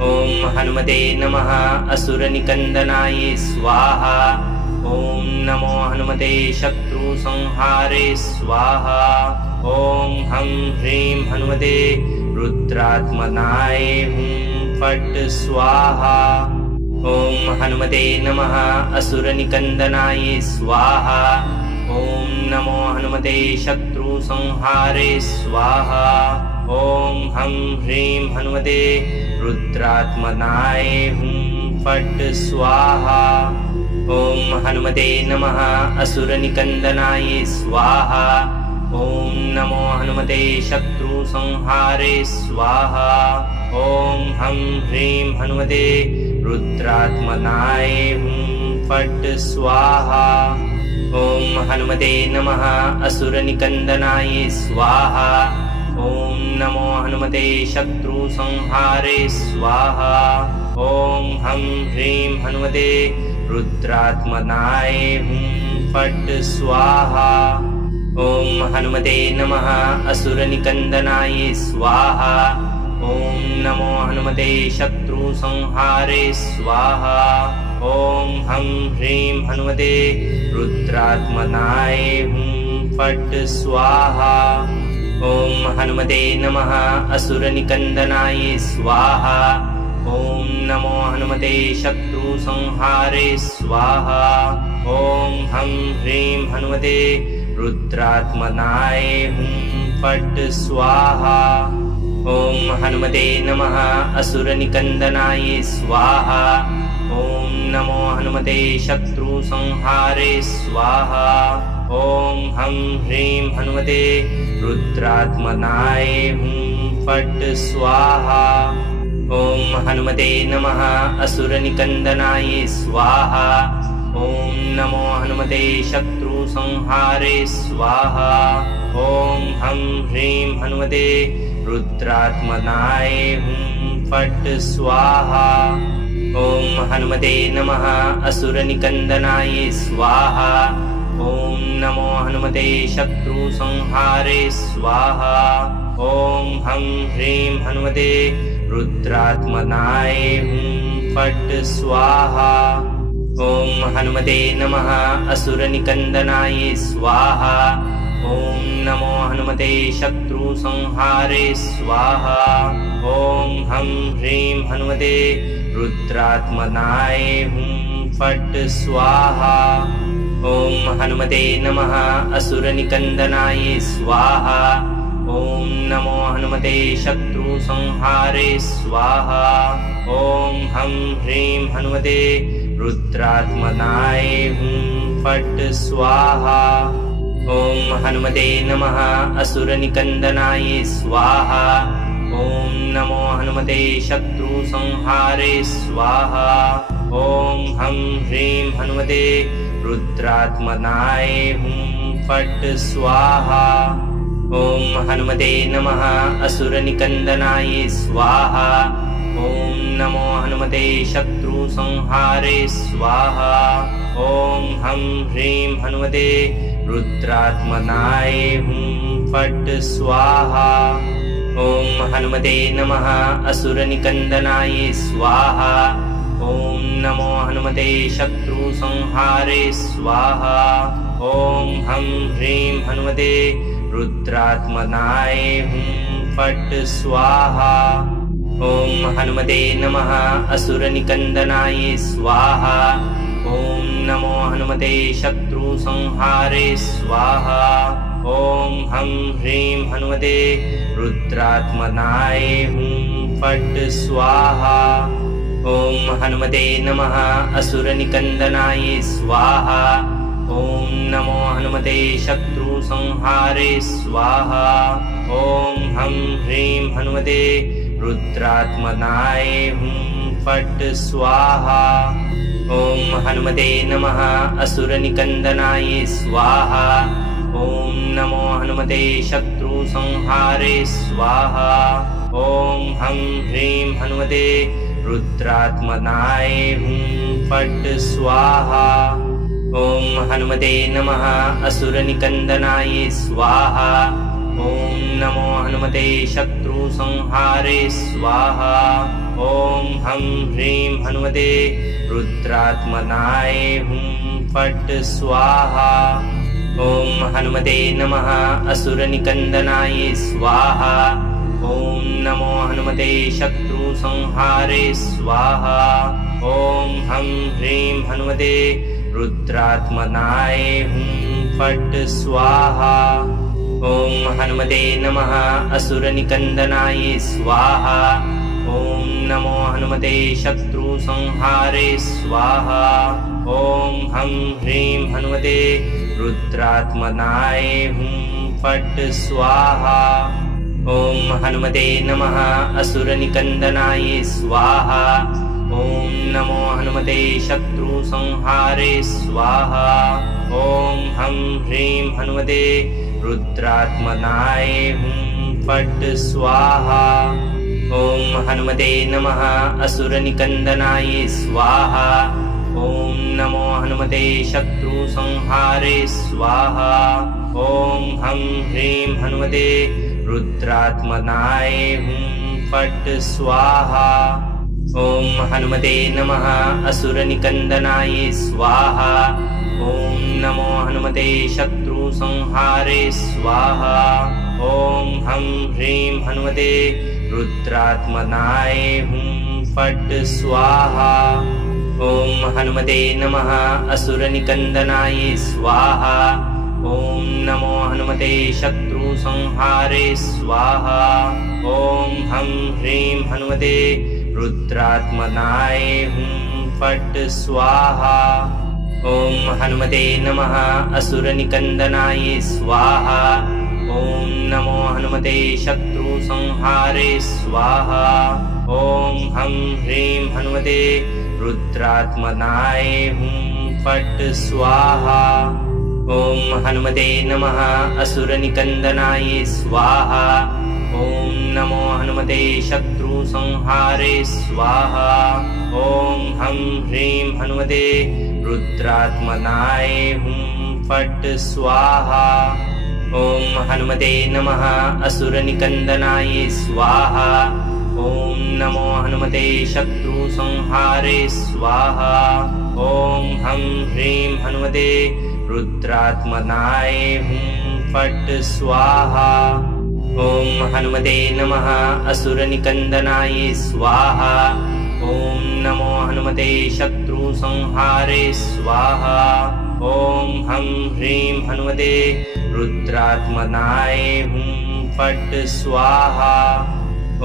ॐ हनुमते नमः असुरनिकन्दनाय स्वाहा। ॐ नमो हनुमते शत्रुसंहारे स्वाहा। ॐ हं ह्रीं हनुमते रुद्रात्मनाय हुं फट् स्वाहा। ॐ हनुमते नमः असुरनिकन्दनाय स्वाहा। ॐ नमो हनुमते शत्रुसंहारे स्वाहा। ॐ हं ह्रीं हनुमते रुद्रात्मनाय हुं फट् स्वाहा। ॐ हनुमते नमः असुरनिकन्दनाय स्वाहा। ॐ नमो हनुमते शत्रुसंहारे स्वाहा। ॐ हं ह्रीं हनुमते रुद्रात्मनाय हुं फट् स्वाहा। ॐ हनुमते नमः असुरनिकन्दनाय स्वाहा। ॐ नमो हनुमते शत्रुसंहारे स्वाहा। ॐ हं ह्रीं हनुमते रुद्रात्मनाय हुं फट् स्वाहा। ॐ हनुमते नमः असुरनिकन्दनाय स्वाहा। ॐ नमो हनुमते शत्रुसंहारे स्वाहा। ॐ हं ह्रीं हनुमते रुद्रात्मनाय हुं फट् स्वाहा। ॐ हनुमते नमः असुरनिकन्दनाय स्वाहा। ॐ नमो हनुमते शत्रुसंहारे स्वाहा। ॐ हं ह्रीं हनुमते रुद्रात्मनाय हुं फट् स्वाहा। ॐ हनुमते नमः असुरनिकन्दनाय स्वाहा। ॐ नमो हनुमते शत्रुसंहारे स्वाहा। ॐ हं ह्रीं हनुमते रुद्रात्मनाय हुं फट् स्वाहा। ॐ हनुमते नमः असुरनिकन्दनाय स्वाहा। ॐ नमो हनुमते शत्रुसंहारे स्वाहा। ॐ हं ह्रीं हनुमते रुद्रात्मनाय हुं फट् स्वाहा। ॐ हनुमते नमः असुरनिकन्दनाय स्वाहा। ॐ नमो हनुमते शत्रुसंहारे स्वाहा। ॐ हं ह्रीं हनुमते रुद्रात्मनाय हुं फट् स्वाहा। ॐ हनुमते नमः असुरनिकन्दनाय स्वाहा। ॐ नमो हनुमते शत्रुसंहारे स्वाहा। ॐ हं ह्रीं हनुमते रुद्रात्मनाय हुं फट् स्वाहा। ॐ हनुमते नमः असुरनिकन्दनाय स्वाहा। ॐ नमो हनुमते शत्रुसंहारे स्वाहा। ॐ हं ह्रीं हनुमते रुद्रात्मनाय हुं फट् स्वाहा। ॐ हनुमते नमः असुरनिकन्दनाय स्वाहा। ॐ नमो हनुमते शत्रुसंहारे स्वाहा। ॐ हं ह्रीं हनुमते रुद्रात्मनाय हुं फट् स्वाहा। ॐ हनुमते नमः असुरनिकन्दनाय स्वाहा। ॐ नमो हनुमते शत्रुसंहारे स्वाहा। ॐ हं ह्रीं हनुमते रुद्रात्मनाय हुं फट् स्वाहा। ॐ हनुमते नमः असुरनिकन्दनाय स्वाहा। ॐ नमो हनुमते शत्रुसंहारे स्वाहा। ॐ हं ह्रीं हनुमते रुद्रात्मनाय हुं फट् स्वाहा। ॐ हनुमते नमः असुरनिकन्दनाय स्वाहा। ॐ नमो हनुमते शत्रुसंहारे स्वाहा। ॐ हं ह्रीं हनुमते रुद्रात्मनाय हुं फट् स्वाहा। ॐ हनुमते नमः असुरनिकन्दनाय स्वाहा। ॐ नमो हनुमते शत्रुसंहारे स्वाहा। ॐ हं ह्रीं हनुमते रुद्रात्मनाय हुं फट् स्वाहा। ॐ हनुमते नमः असुरनिकन्दनाय स्वाहा। ॐ नमो हनुमते शत्रुसंहारे स्वाहा। ॐ हं ह्रीं हनुमते रुद्रात्मनाय हुं फट् स्वाहा। ॐ हनुमते नमः असुरनिकन्दनाय स्वाहा। ॐ नमो हनुमते शत्रुसंहारे स्वाहा। ॐ हं ह्रीं हनुमते रुद्रात्मनाय हुं फट् स्वाहा। ॐ हनुमते नमः असुरनिकन्दनाय स्वाहा। ॐ नमो हनुमते शत्रुसंहारे स्वाहा। ॐ हं ह्रीं हनुमते रुद्रात्मनाय हुं फट् स्वाहा। ॐ हनुमते नमः असुरनिकन्दनाय स्वाहा। ॐ नमो हनुमते शत्रुसंहारे स्वाहा। ॐ हं ह्रीं हनुमते रुद्रात्मनाय हुं फट् स्वाहा। ॐ हनुमते नमः असुरनिकन्दनाय स्वाहा। ॐ नमो हनुमते शत्रुसंहारे स्वाहा। ॐ हं ह्रीं हनुमते रुद्रात्मनाय हुं फट् स्वाहा। ॐ हनुमते नमः असुरनिकन्दनाय स्वाहा। ॐ नमो हनुमते शत्रुसंहारे स्वाहा। ॐ हं ह्रीं हनुमते रुद्रात्मनाय हुं फट् स्वाहा। ॐ हनुमते नमः असुरनिकन्दनाय स्वाहा। ॐ नमो हनुमते शत्रुसंहारे स्वाहा। ॐ हं ह्रीं हनुमते रुद्रात्मनाय हुं फट् स्वाहा। ॐ हनुमते नमः असुरनिकन्दनाय स्वाहा। ॐ नमो हनुमते शत्रुसंहारे स्वाहा। ॐ हं ह्रीं हनुमते रुद्रात्मनाय हुं फट् स्वाहा। ॐ हनुमते नमः असुरनिकन्दनाय स्वाहा। ॐ नमो हनुमते शत्रुसंहारे स्वाहा। ॐ हं ह्रीं हनुमते रुद्रात्मनाय हुं फट् स्वाहा। ॐ हनुमते नमः असुरनिकन्दनाय स्वाहा। ॐ नमो हनुमते शत्रुसंहारे स्वाहा। ॐ हं ह्रीं हनुमते रुद्रात्मनाय हुं फट् स्वाहा। ॐ हनुमते नमः असुरनिकन्दनाय स्वाहा। ॐ नमो हनुमते शत्रुसंहारे स्वाहा। ॐ हं ह्रीं हनुमते रुद्रात्मनाय हुं फट् स्वाहा। ॐ हनुमते नमः असुरनिकन्दनाय स्वाहा। ॐ नमो हनुमते शत्रुसंहारे स्वाहा। ॐ हं ह्रीं हनुमते रुद्रात्मनाय हुं फट् स्वाहा।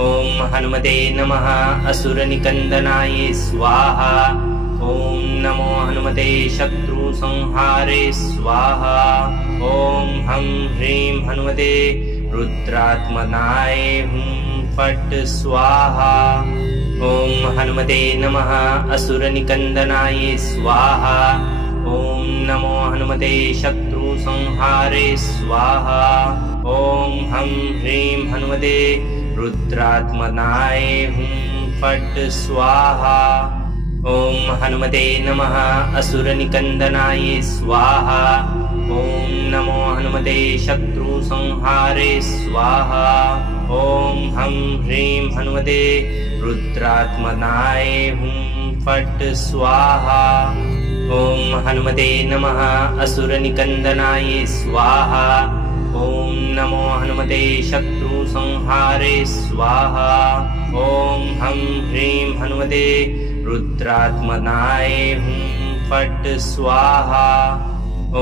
ॐ हनुमते नमः असुरनिकन्दनाय स्वाहा। ॐ नमो हनुमते शत्रुसंहारे स्वाहा। ॐ हं ह्रीं हनुमते रुद्रात्मनाय फट् स्वाहा। ॐ हनुमते नमः असुरनिकन्दनाय स्वाहा। ॐ नमो हनुमते शत्रुसंहारे स्वाहा। ॐ हं ह्रीं हनुमते रुद्रात्मनाय फट् स्वाहा। ॐ हनुमते नमः असुरनिकन्दनाय स्वाहा। ॐ नमो हनुमते शत्रुसंहारे स्वाहा। ॐ हं ह्रीं हनुमते रुद्रात्मनाय फट् स्वाहा। ॐ हनुमते नमः असुरनिकन्दनाय स्वाहा। ॐ नमो हनुमते शत्रुसंहारे स्वाहा। ॐ हं ह्रीं हनुमते रुद्रात्मनाय फट् स्वाहा।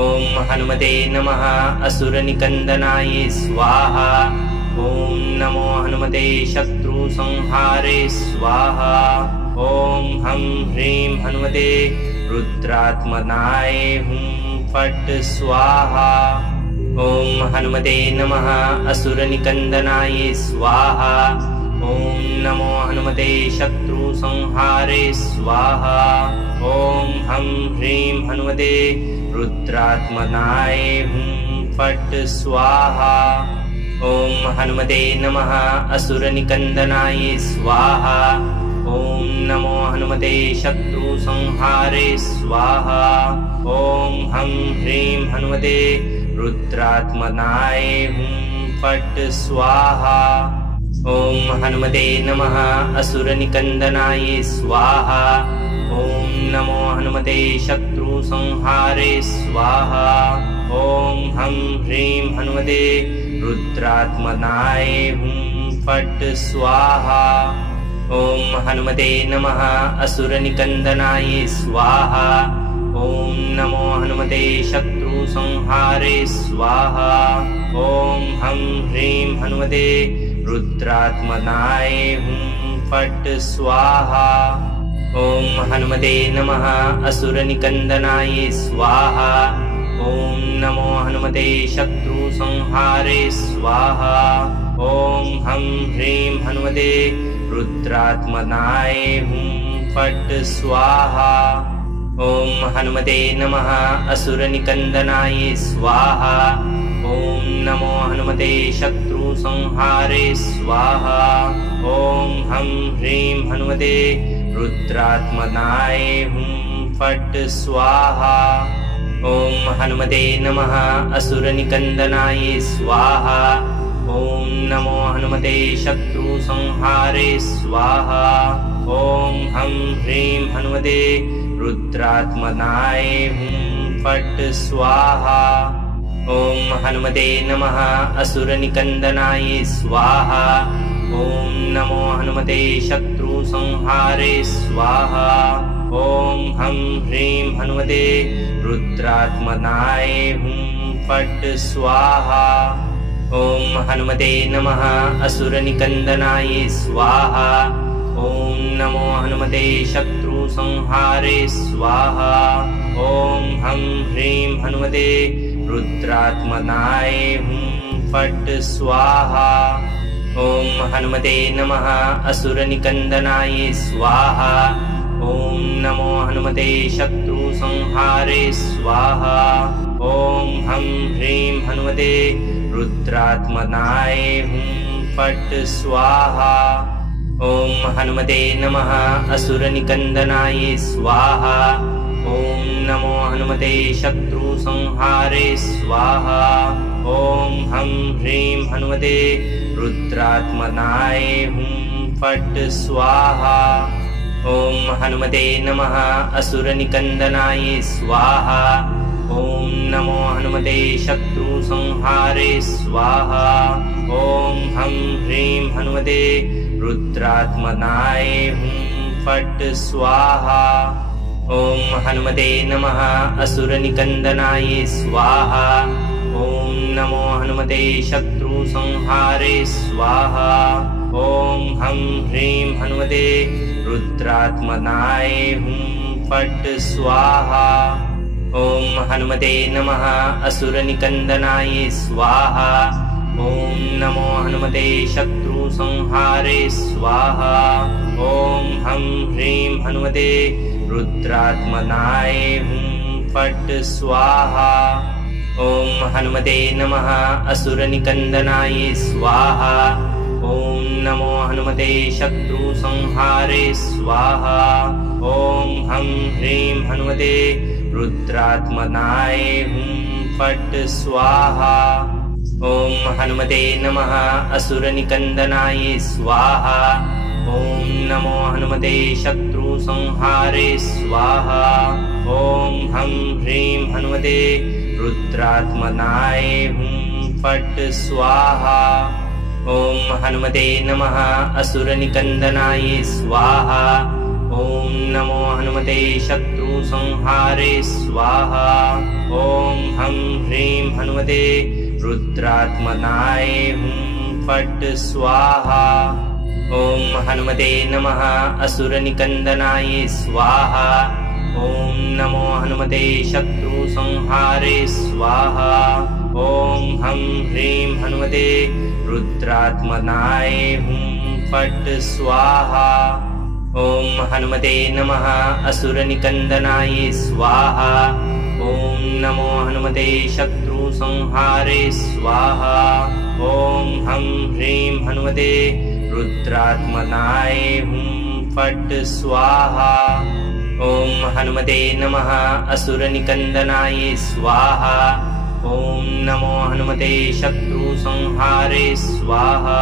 ॐ हनुमते नमः असुरनिकन्दनाय स्वाहा। ॐ नमो हनुमते शत्रुसंहारे स्वाहा। ॐ हं ह्रीं हनुमते रुद्रात्मनाय फट् स्वाहा। ॐ हनुमते नमः असुरनिकन्दनाय स्वाहा। ॐ नमो हनुमते शत्रुसंहारे स्वाहा। ॐ हं ह्रीं हनुमते रुद्रात्मनाय फट् स्वाहा। ॐ हनुमते नमः असुरनिकन्दनाय स्वाहा। ॐ नमो हनुमते शत्रुसंहारे स्वाहा। ॐ हं ह्रीं हनुमते रुद्रात्मनाय फट् स्वाहा। ॐ हनुमते नमः असुरनिकन्दनाय स्वाहा। ॐ नमो हनुमते शत्रुसंहारे स्वाहा। ॐ हं ह्रीं हनुमते रुद्रात्मनाय फट् स्वाहा। ॐ हनुमते नमः असुरनिकन्दनाय स्वाहा। ॐ नमो हनुमते शत्रुसंहारे स्वाहा। ॐ हं ह्रीं हनुमते रुद्रात्मनाय फट् स्वाहा। ॐ हनुमते नमः असुरनिकन्दनाय स्वाहा। ॐ नमो हनुमते शत्रुसंहारे स्वाहा। ॐ हं ह्रीं हनुमते रुद्रात्मनाय फट् स्वाहा। ॐ हनुमते नमः असुरनिकन्दनाय स्वाहा। ॐ नमो हनुमते शत्रुसंहारे स्वाहा। ॐ हं ह्रीं हनुमते रुद्रात्मनाय फट् स्वाहा। ॐ हनुमते नमः असुरनिकन्दनाय स्वाहा। ॐ नमो हनुमते शत्रुसंहारे स्वाहा। ॐ हं ह्रीं हनुमते रुद्रात्मनाय फट् स्वाहा। ॐ हनुमते नमः असुरनिकन्दनाय स्वाहा। ॐ नमो हनुमते शत्रुसंहारे स्वाहा। ॐ हं ह्रीं हनुमते रुद्रात्मनाय फट् स्वाहा। ॐ हनुमते नमः असुरनिकन्दनाय स्वाहा। ॐ नमो हनुमते शत्रुसंहारे स्वाहा। ॐ हं ह्रीं हनुमते रुद्रात्मनाय फट् स्वाहा। ॐ हनुमते नमः असुरनिकन्दनाय स्वाहा। ॐ नमो हनुमते शत्रुसंहारे स्वाहा। ॐ हं ह्रीं हनुमते रुद्रात्मनाय फट् स्वाहा। ॐ हनुमते नमः असुरनिकन्दनाय स्वाहा। ॐ नमो हनुमते शत्रुसंहारे स्वाहा। ॐ हं ह्रीं हनुमते रुद्रात्मनाय फट् स्वाहा। ॐ हनुमते नमः असुरनिकन्दनाय स्वाहा। ॐ नमो हनुमते शत्रुसंहारे स्वाहा। ॐ हं ह्रीं हनुमते रुद्रात्मनाय फट् स्वाहा। ॐ हनुमते नमः असुरनिकन्दनाय स्वाहा। ॐ नमो हनुमते हनुमते शत्रु संहारे स्वाहा। ओम हम ह्रीं हनुमते रुद्रात्मनाय हुं फट् स्वाहा। ओम हनुमते नमः असुरनिकंदनाय स्वाहा। ओम नमो हनुमते शत्रु संहारे स्वाहा। ओम हम ह्रीं हनुमते रुद्रात्मनाय हुं फट् स्वाहा। ओम हनुमते नमः असुरनिकंदनाय स्वाहा। ओम नमो हनुमते शत्रु संहारे स्वाहा। ओम हम ह्रीं हनुमते रुद्रात्मनाय हुं फट् स्वाहा। ओम हनुमते नमः असुरनिकंदनाय स्वाहा। ओम नमो हनुमते शत्रु संहारे स्वाहा। ओम हम ह्रीं हनुमते रुद्रात्मनाय हुं फट् स्वाहा। ओम हनुमते नमः असुरनिकंदनाय स्वाहा। ओम नमो हनुमते शत्रु संहारे स्वाहा। ओम हम ह्रीं हनुमते रुद्रात्मनाय हुं फट् स्वाहा। ओम हनुमते नमः असुरनिकंदनाय स्वाहा। ओम नमो हनुमते शत्रु संहारे स्वाहा। ओम हम ह्रीं हनुमते रुद्रात्मनाय हुं फट् स्वाहा। ओम हनुमते नमः असुरनिकंदनाय स्वाहा। ओम नमो हनुमते शत्रु संहारे स्वाहा। ओम हम ह्रीं हनुमते रुद्रात्मनाय हुं फट् स्वाहा। ओम हनुमते नमः असुरनिकंदनाय स्वाहा। ओम नमो हनुमते शत्रु संहारे स्वाहा।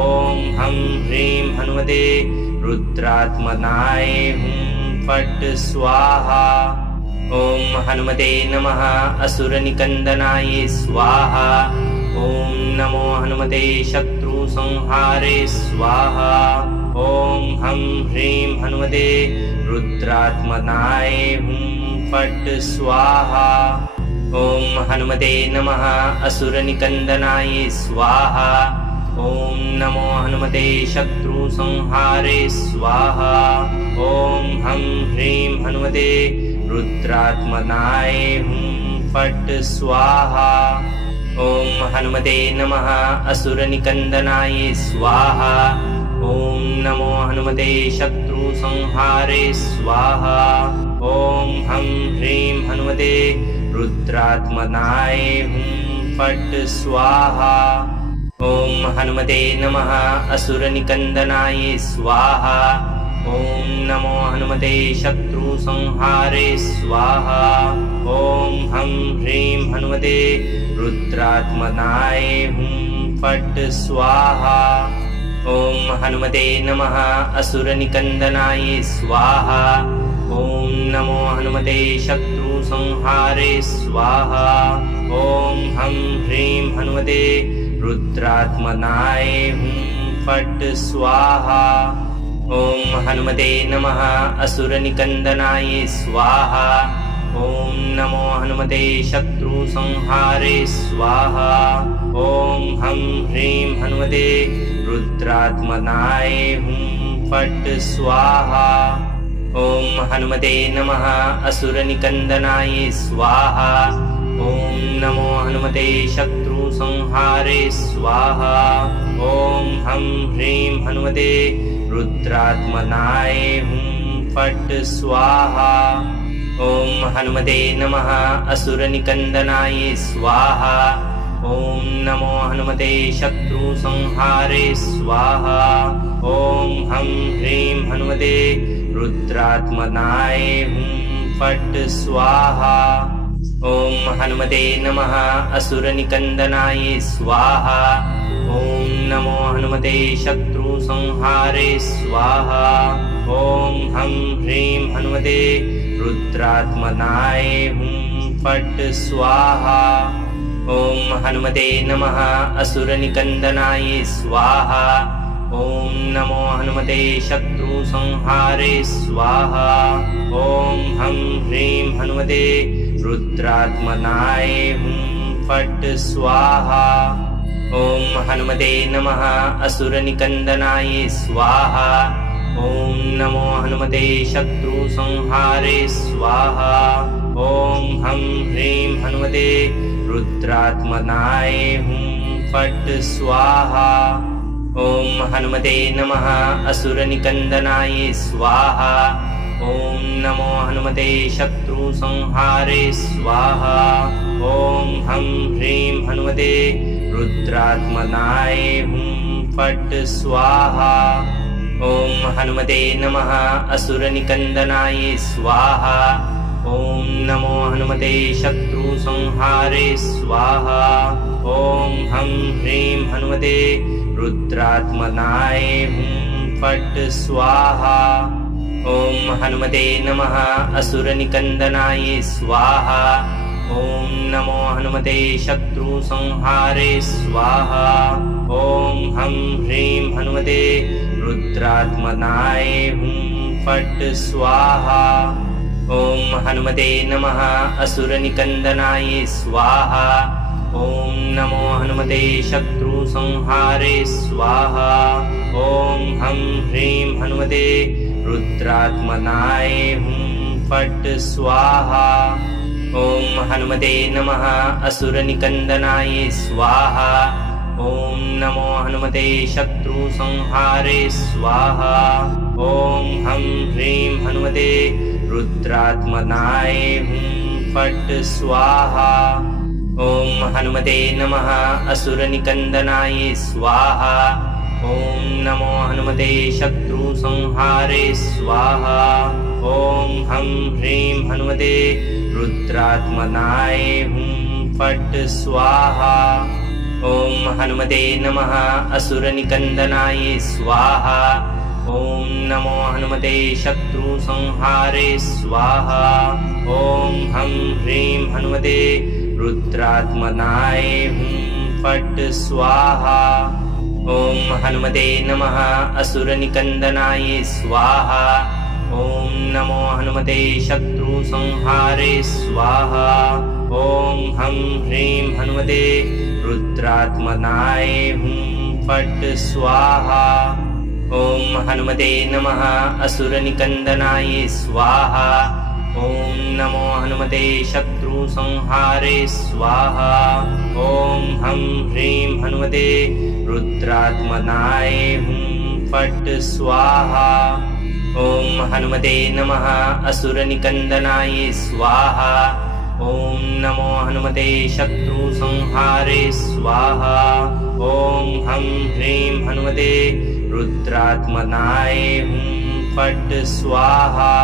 ओम हम ह्रीं हनुमते रुद्रात्मनाय हुं फट् स्वाहा। ओम हनुमते नमः असुरनिकंदनाय स्वाहा। ओम नमो हनुमते शत्रु संहारे स्वाहा। ओम हम ह्रीं हनुमते रुद्रात्मनाय हुं फट् स्वाहा। ओम हनुमते नमः असुरनिकंदनाय स्वाहा। ओम नमो हनुमते शत्रु संहारे स्वाहा। ओम हम ह्रीं हनुमते रुद्रात्मनाय हुं फट् स्वाहा। ओम हनुमते नमः असुरनिकंदनाय स्वाहा। ओम नमो हनुमते शत्रु संहारे स्वाहा। ओम हम ह्रीं हनुमते रुद्रात्मनाय हुं फट् स्वाहा। ओम हनुमते नमः असुरनिकंदनाय स्वाहा। ओम नमो हनुमते शत्रु संहारे स्वाहा। ओम हम ह्रीं हनुमते रुद्रात्मनाय हुं फट् स्वाहा। ओम हनुमते नमः असुरनिकंदनाय स्वाहा। ओम नमो हनुमते शत्रु संहारे स्वाहा। ओम हम ह्रीं हनुमते रुद्रात्मनाय हुं फट् स्वाहा। ओम हनुमते नमः असुरनिकंदनाय स्वाहा। ओम नमो हनुमते शत्रु संहारे स्वाहा। ओम हम ह्रीं हनुमते रुद्रात्मनाय हुं फट् स्वाहा। ओम हनुमते नमः असुरनिकंदनाय स्वाहा। ओम नमो हनुमते शत्रु संहारे स्वाहा। ओम हम ह्रीं हनुमते रुद्रात्मनाय हुं फट् स्वाहा। ओम हनुमते नमः असुरनिकंदनाय स्वाहा। ओम नमो हनुमते शत्रु संहारे स्वाहा। ओम हम ह्रीं हनुमते रुद्रात्मनाय हुं फट् स्वाहा। ओम हनुमते नमः असुरनिकंदनाय स्वाहा। ओम नमो हनुमते शत्रु संहारे स्वाहा। ओम हम ह्रीं हनुमते रुद्रात्मनाय हुं फट् स्वाहा। ओम हनुमते नमः असुरनिकंदनाय स्वाहा। ओम नमो हनुमते शत्रु संहारे स्वाहा। ओम हम ह्रीं हनुमते रुद्रात्मनाय हुं फट् स्वाहा। ॐ हनुमते नमः असुरनिकन्दनाय स्वाहा। ॐ नमो हनुमते शत्रुसंहारे स्वाहा। ॐ हं ह्रीं हनुमते रुद्रात्मनाय हुं फट् स्वाहा। ॐ हनुमते नमः असुरनिकन्दनाय स्वाहा। ॐ नमो हनुमते शत्रुसंहारे स्वाहा। ॐ हं ह्रीं हनुमते रुद्रात्मनाय हुं फट् स्वाहा। ॐ हनुमते नमः असुरनिकन्दनाय स्वाहा। ॐ नमो हनुमते शत्रुसंहारे स्वाहा। ॐ हं ह्रीं हनुमते रुद्रात्मनाय हुं फट् स्वाहा। ॐ हनुमते नमः असुरनिकन्दनाय स्वाहा। ॐ नमो हनुमते शत्रुसंहारे स्वाहा। ॐ हं ह्रीं हनुमते रुद्रात्मनाय हुं फट् स्वाहा। ॐ हनुमते नमः असुरनिकन्दनाय स्वाहा। ॐ नमो हनुमते शत्रुसंहारे स्वाहा। ॐ हं ह्रीं हनुमते रुद्रात्मनाय हुं फट् स्वाहा। ॐ हनुमते नमः असुरनिकन्दनाय स्वाहा। ॐ नमो हनुमते शत्रुसंहारे स्वाहा। ॐ हं ह्रीं हनुमते रुद्रात्मनाय हुं फट् स्वाहा। ॐ हनुमते नमः असुरनिकन्दनाय स्वाहा। ॐ नमो हनुमते शत्रुसंहारे स्वाहा। ॐ हं ह्रीं हनुमते रुद्रात्मनाय हुं फट् स्वाहा। ॐ हनुमते नमः असुरनिकन्दनाय स्वाहा। ॐ नमो हनुमते शत्रुसंहारे स्वाहा। ॐ हं ह्रीं हनुमते रुद्रात्मनाय हुं फट् स्वाहा। ॐ हनुमते नमः असुरनिकन्दनाय स्वाहा। ॐ नमो हनुमते शत्रुसंहारे स्वाहा। ॐ हं ह्रीं हनुमते रुद्रात्मनाय हुं फट् स्वाहा। ॐ हनुमते नमः असुरनिकन्दनाय स्वाहा। ॐ नमो हनुमते शत्रुसंहारे स्वाहा। ॐ हं ह्रीं हनुमते रुद्रात्मनाय हुं फट् स्वाहा। ॐ हनुमते नमः असुरनिकन्दनाय स्वाहा। ॐ नमो हनुमते शत्रुसंहारे स्वाहा। ॐ हं ह्रीं हनुमते रुद्रात्मनाय हुं फट् स्वाहा।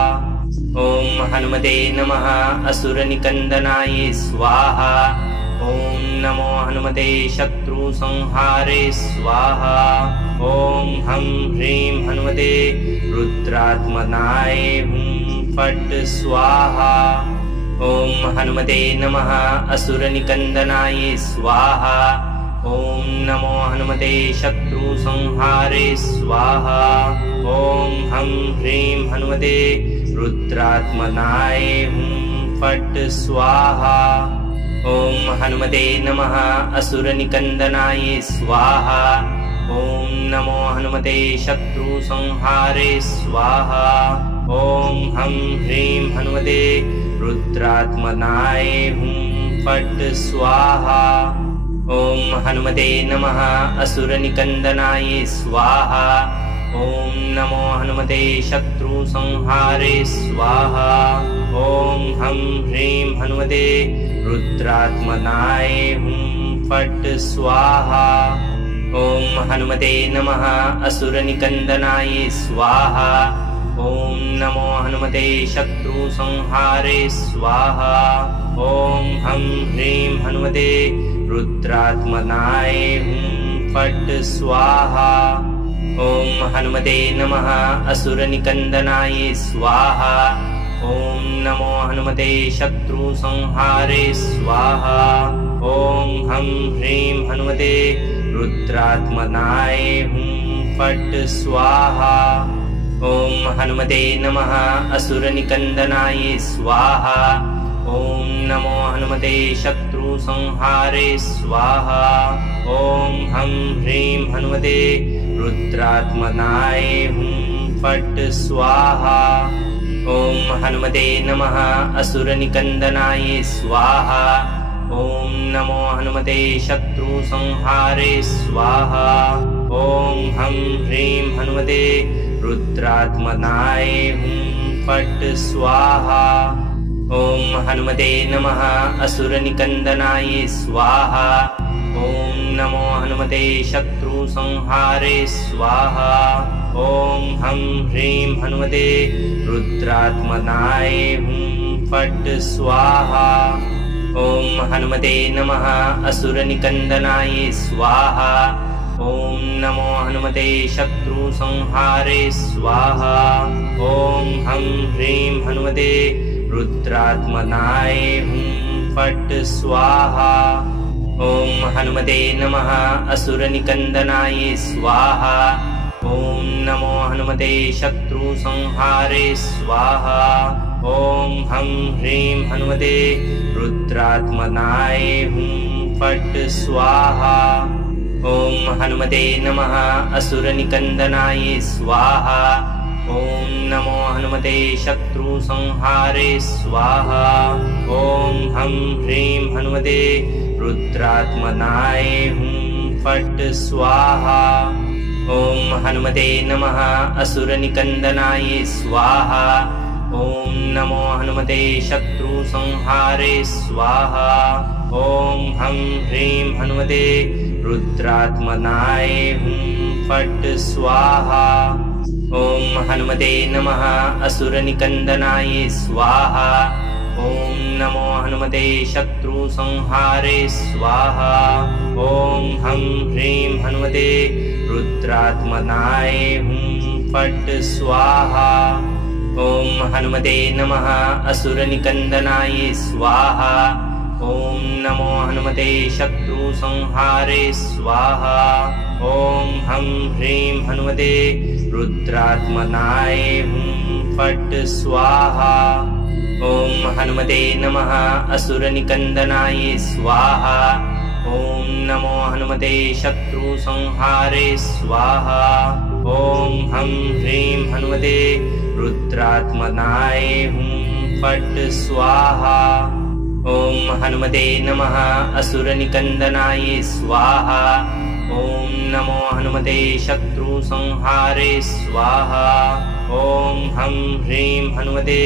ॐ हनुमते नमः असुरनिकन्दनाय स्वाहा। ॐ नमो हनुमते शत्रुसंहारे स्वाहा। ॐ हं ह्रीं हनुमते रुद्रात्मनाय हुं फट् स्वाहा। ॐ हनुमते नमः असुरनिकन्दनाय स्वाहा। ॐ नमो हनुमते शत्रुसंहारे स्वाहा। ॐ हं ह्रीं हनुमते रुद्रात्मनाय हुं फट् स्वाहा। ॐ हनुमते नमः असुरनिकन्दनाय स्वाहा। ॐ नमो हनुमते शत्रुसंहारे स्वाहा। ॐ हं ह्रीं हनुमते रुद्रात्मनाय हुं फट् स्वाहा। ॐ हनुमते नमः असुरनिकन्दनाय स्वाहा। ॐ नमो हनुमते शत्रुसंहारे स्वाहा। ॐ हं ह्रीं हनुमते रुद्रात्मनाय हुं फट् स्वाहा। ॐ हनुमते नमः असुरनिकन्दनाय स्वाहा। ॐ नमो हनुमते शत्रुसंहारे स्वाहा। ॐ हं ह्रीं हनुमते रुद्रात्मनाय हुं फट् स्वाहा। ॐ हनुमते नमः असुरनिकन्दनाय स्वाहा। ॐ नमो हनुमते शत्रुसंहारे स्वाहा। ॐ हं ह्रीं हनुमते रुद्रात्मनाय हुं फट् स्वाहा। ॐ हनुमते नमः असुरनिकन्दनाय स्वाहा। ॐ नमो हनुमते शत्रु संहारे स्वाहा। ओम हम ह्रीं हनुमते रुद्रात्मनाय हुं फट् स्वाहा। ओम हनुमते नमः असुरनिकंदनाय स्वाहा। ओम नमो हनुमते शत्रु संहारे स्वाहा। ओम हम ह्रीं हनुमते रुद्रात्मनाय हुं फट् स्वाहा। ओम हनुमते नमः असुरनिकंदनाय स्वाहा। ओम नमो हनुमते शत्रु संहारे स्वाहा। ओम हम ह्रीं हनुमते रुद्रात्मनाय हुं फट् स्वाहा। ओम हनुमते नमः असुरनिकंदनाय स्वाहा। ओम नमो हनुमते शत्रु संहारे स्वाहा। ओम हम ह्रीं हनुमते रुद्रात्मनाय हुं फट् स्वाहा। ओम हनुमते नमः असुरनिकंदनाय स्वाहा। ओम नमो हनुमते शत्रु संहारे स्वाहा। ओम हम ह्रीं हनुमते रुद्रात्मनाय हुं फट् स्वाहा। ओम हनुमते नमः असुरनिकंदनाय स्वाहा। ओम नमो हनुमते शत्रु संहारे स्वाहा। ओम हम ह्रीं हनुमते रुद्रात्मनाय हुं फट् स्वाहा। ओम हनुमते नमः असुरनिकंदनाय स्वाहा। ओम नमो हनुमते शत्रु संहारे स्वाहा। ओम हम ह्रीं हनुमते रुद्रात्मनाय हुं फट् स्वाहा। ओम हनुमते नमः असुरनिकंदनाय स्वाहा। ओम नमो हनुमते शत्रु संहारे स्वाहा। ओम हम ह्रीं हनुमते रुद्रात्मनाय हुं फट् स्वाहा। ओम हनुमते नमः असुरनिकंदनाय स्वाहा। ओम नमो हनुमते शत्रु संहारे स्वाहा। ओम हम ह्रीं हनुमते रुद्रात्मनाय हुं फट् स्वाहा। ओम हनुमते नमः असुरनिकंदनाय स्वाहा। ओम नमो हनुमते शत्रु संहारे स्वाहा। ओम हम ह्रीं हनुमते रुद्रात्मनाय हुं फट् स्वाहा। ओम हनुमते नमः असुरनिकंदनाय स्वाहा। ओम नमो हनुमते शत्रु संहारे स्वाहा। ओम हम ह्रीं हनुमते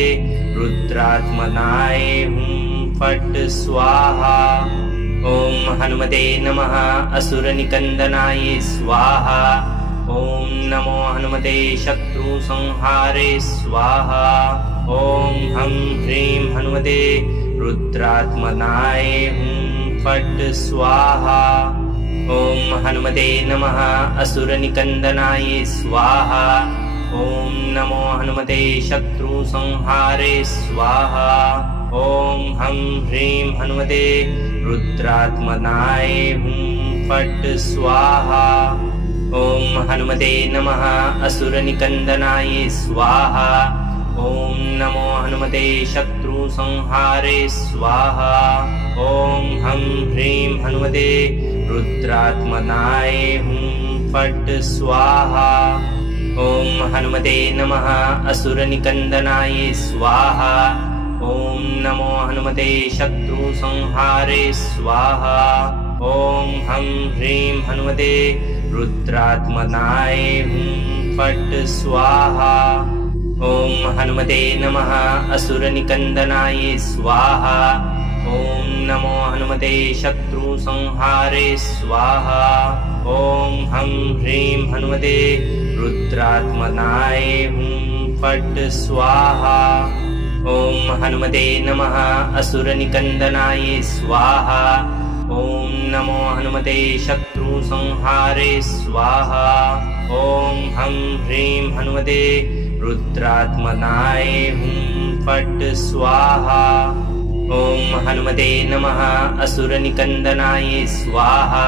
रुद्रात्मनाय हुं फट् स्वाहा। ओम हनुमते नमः असुरनिकंदनाय स्वाहा। ओम नमो हनुमते शत्रु संहारे स्वाहा। ओम हम ह्रीं हनुमते रुद्रात्मनाय हुं फट् स्वाहा। ओम हनुमते नमः असुरनिकंदनाय स्वाहा। ओम नमो हनुमते शत्रु संहारे स्वाहा। ओम हम ह्रीं हनुमते रुद्रात्मनाय हुं फट् स्वाहा। ओम हनुमते नमः असुरनिकंदनाय स्वाहा। ओम नमो हनुमते शत्रु संहारे स्वाहा। ओम हम ह्रीं हनुमते रुद्रात्मनाय हुं फट् स्वाहा। ओम हनुमते नमः असुरनिकंदनाय स्वाहा। ओम नमो हनुमते शत्रु संहारे स्वाहा। ओम हम ह्रीं हनुमते रुद्रात्मनाय हुं फट् स्वाहा। ओम हनुमते नमः असुरनिकंदनाय स्वाहा। ओम नमो हनुमते शत्रु संहारे स्वाहा। ओम हम ह्रीं हनुमते रुद्रात्मनाय हुं फट् स्वाहा। ओम हनुमते नमः असुरनिकंदनाय स्वाहा। ओम नमो हनुमते शत्रु संहारे स्वाहा। ओम हम ह्रीं हनुमते रुद्रात्मनाय हुं फट् स्वाहा। ओम हनुमते नमः असुरनिकंदनाय स्वाहा।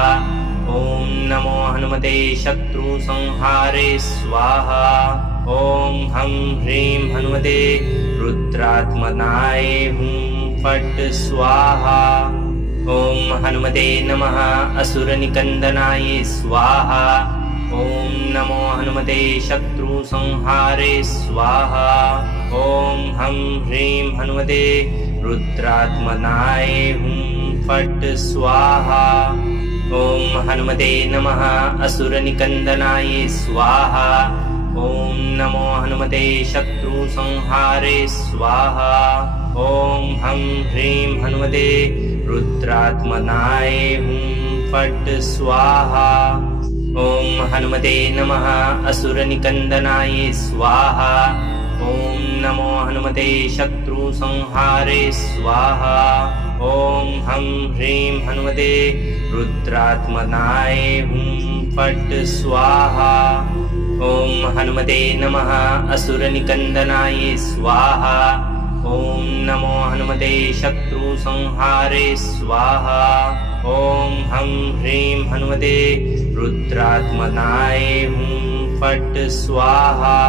ओम नमो हनुमते शत्रु संहारे स्वाहा। ओम हम ह्रीं हनुमते रुद्रात्मनाय हुं फट् स्वाहा। ॐ हनुमते नमः असुरनिकन्दनाय स्वाहा। ॐ नमो हनुमते शत्रुसंहारे स्वाहा। ॐ हं ह्रीं हनुमते रुद्रात्मनाय हुं फट् स्वाहा। ॐ हनुमते नमः असुरनिकन्दनाय स्वाहा। ॐ नमो हनुमते शत्रुसंहारे स्वाहा। ॐ हं ह्रीं हनुमते रुद्रात्मनाय हुं फट् स्वाहा। ॐ हनुमते नमः असुरनिकन्दनाय स्वाहा। ॐ नमो हनुमते शत्रुसंहारे स्वाहा। ॐ हं ह्रीं हनुमते रुद्रात्मनाय हुं फट् स्वाहा। ॐ हनुमते नमः असुरनिकन्दनाय स्वाहा। ॐ नमो हनुमते शत्रुसंहारे स्वाहा। ॐ हं ह्रीं हनुमते रुद्रात्मनाय हुं फट् स्वाहा।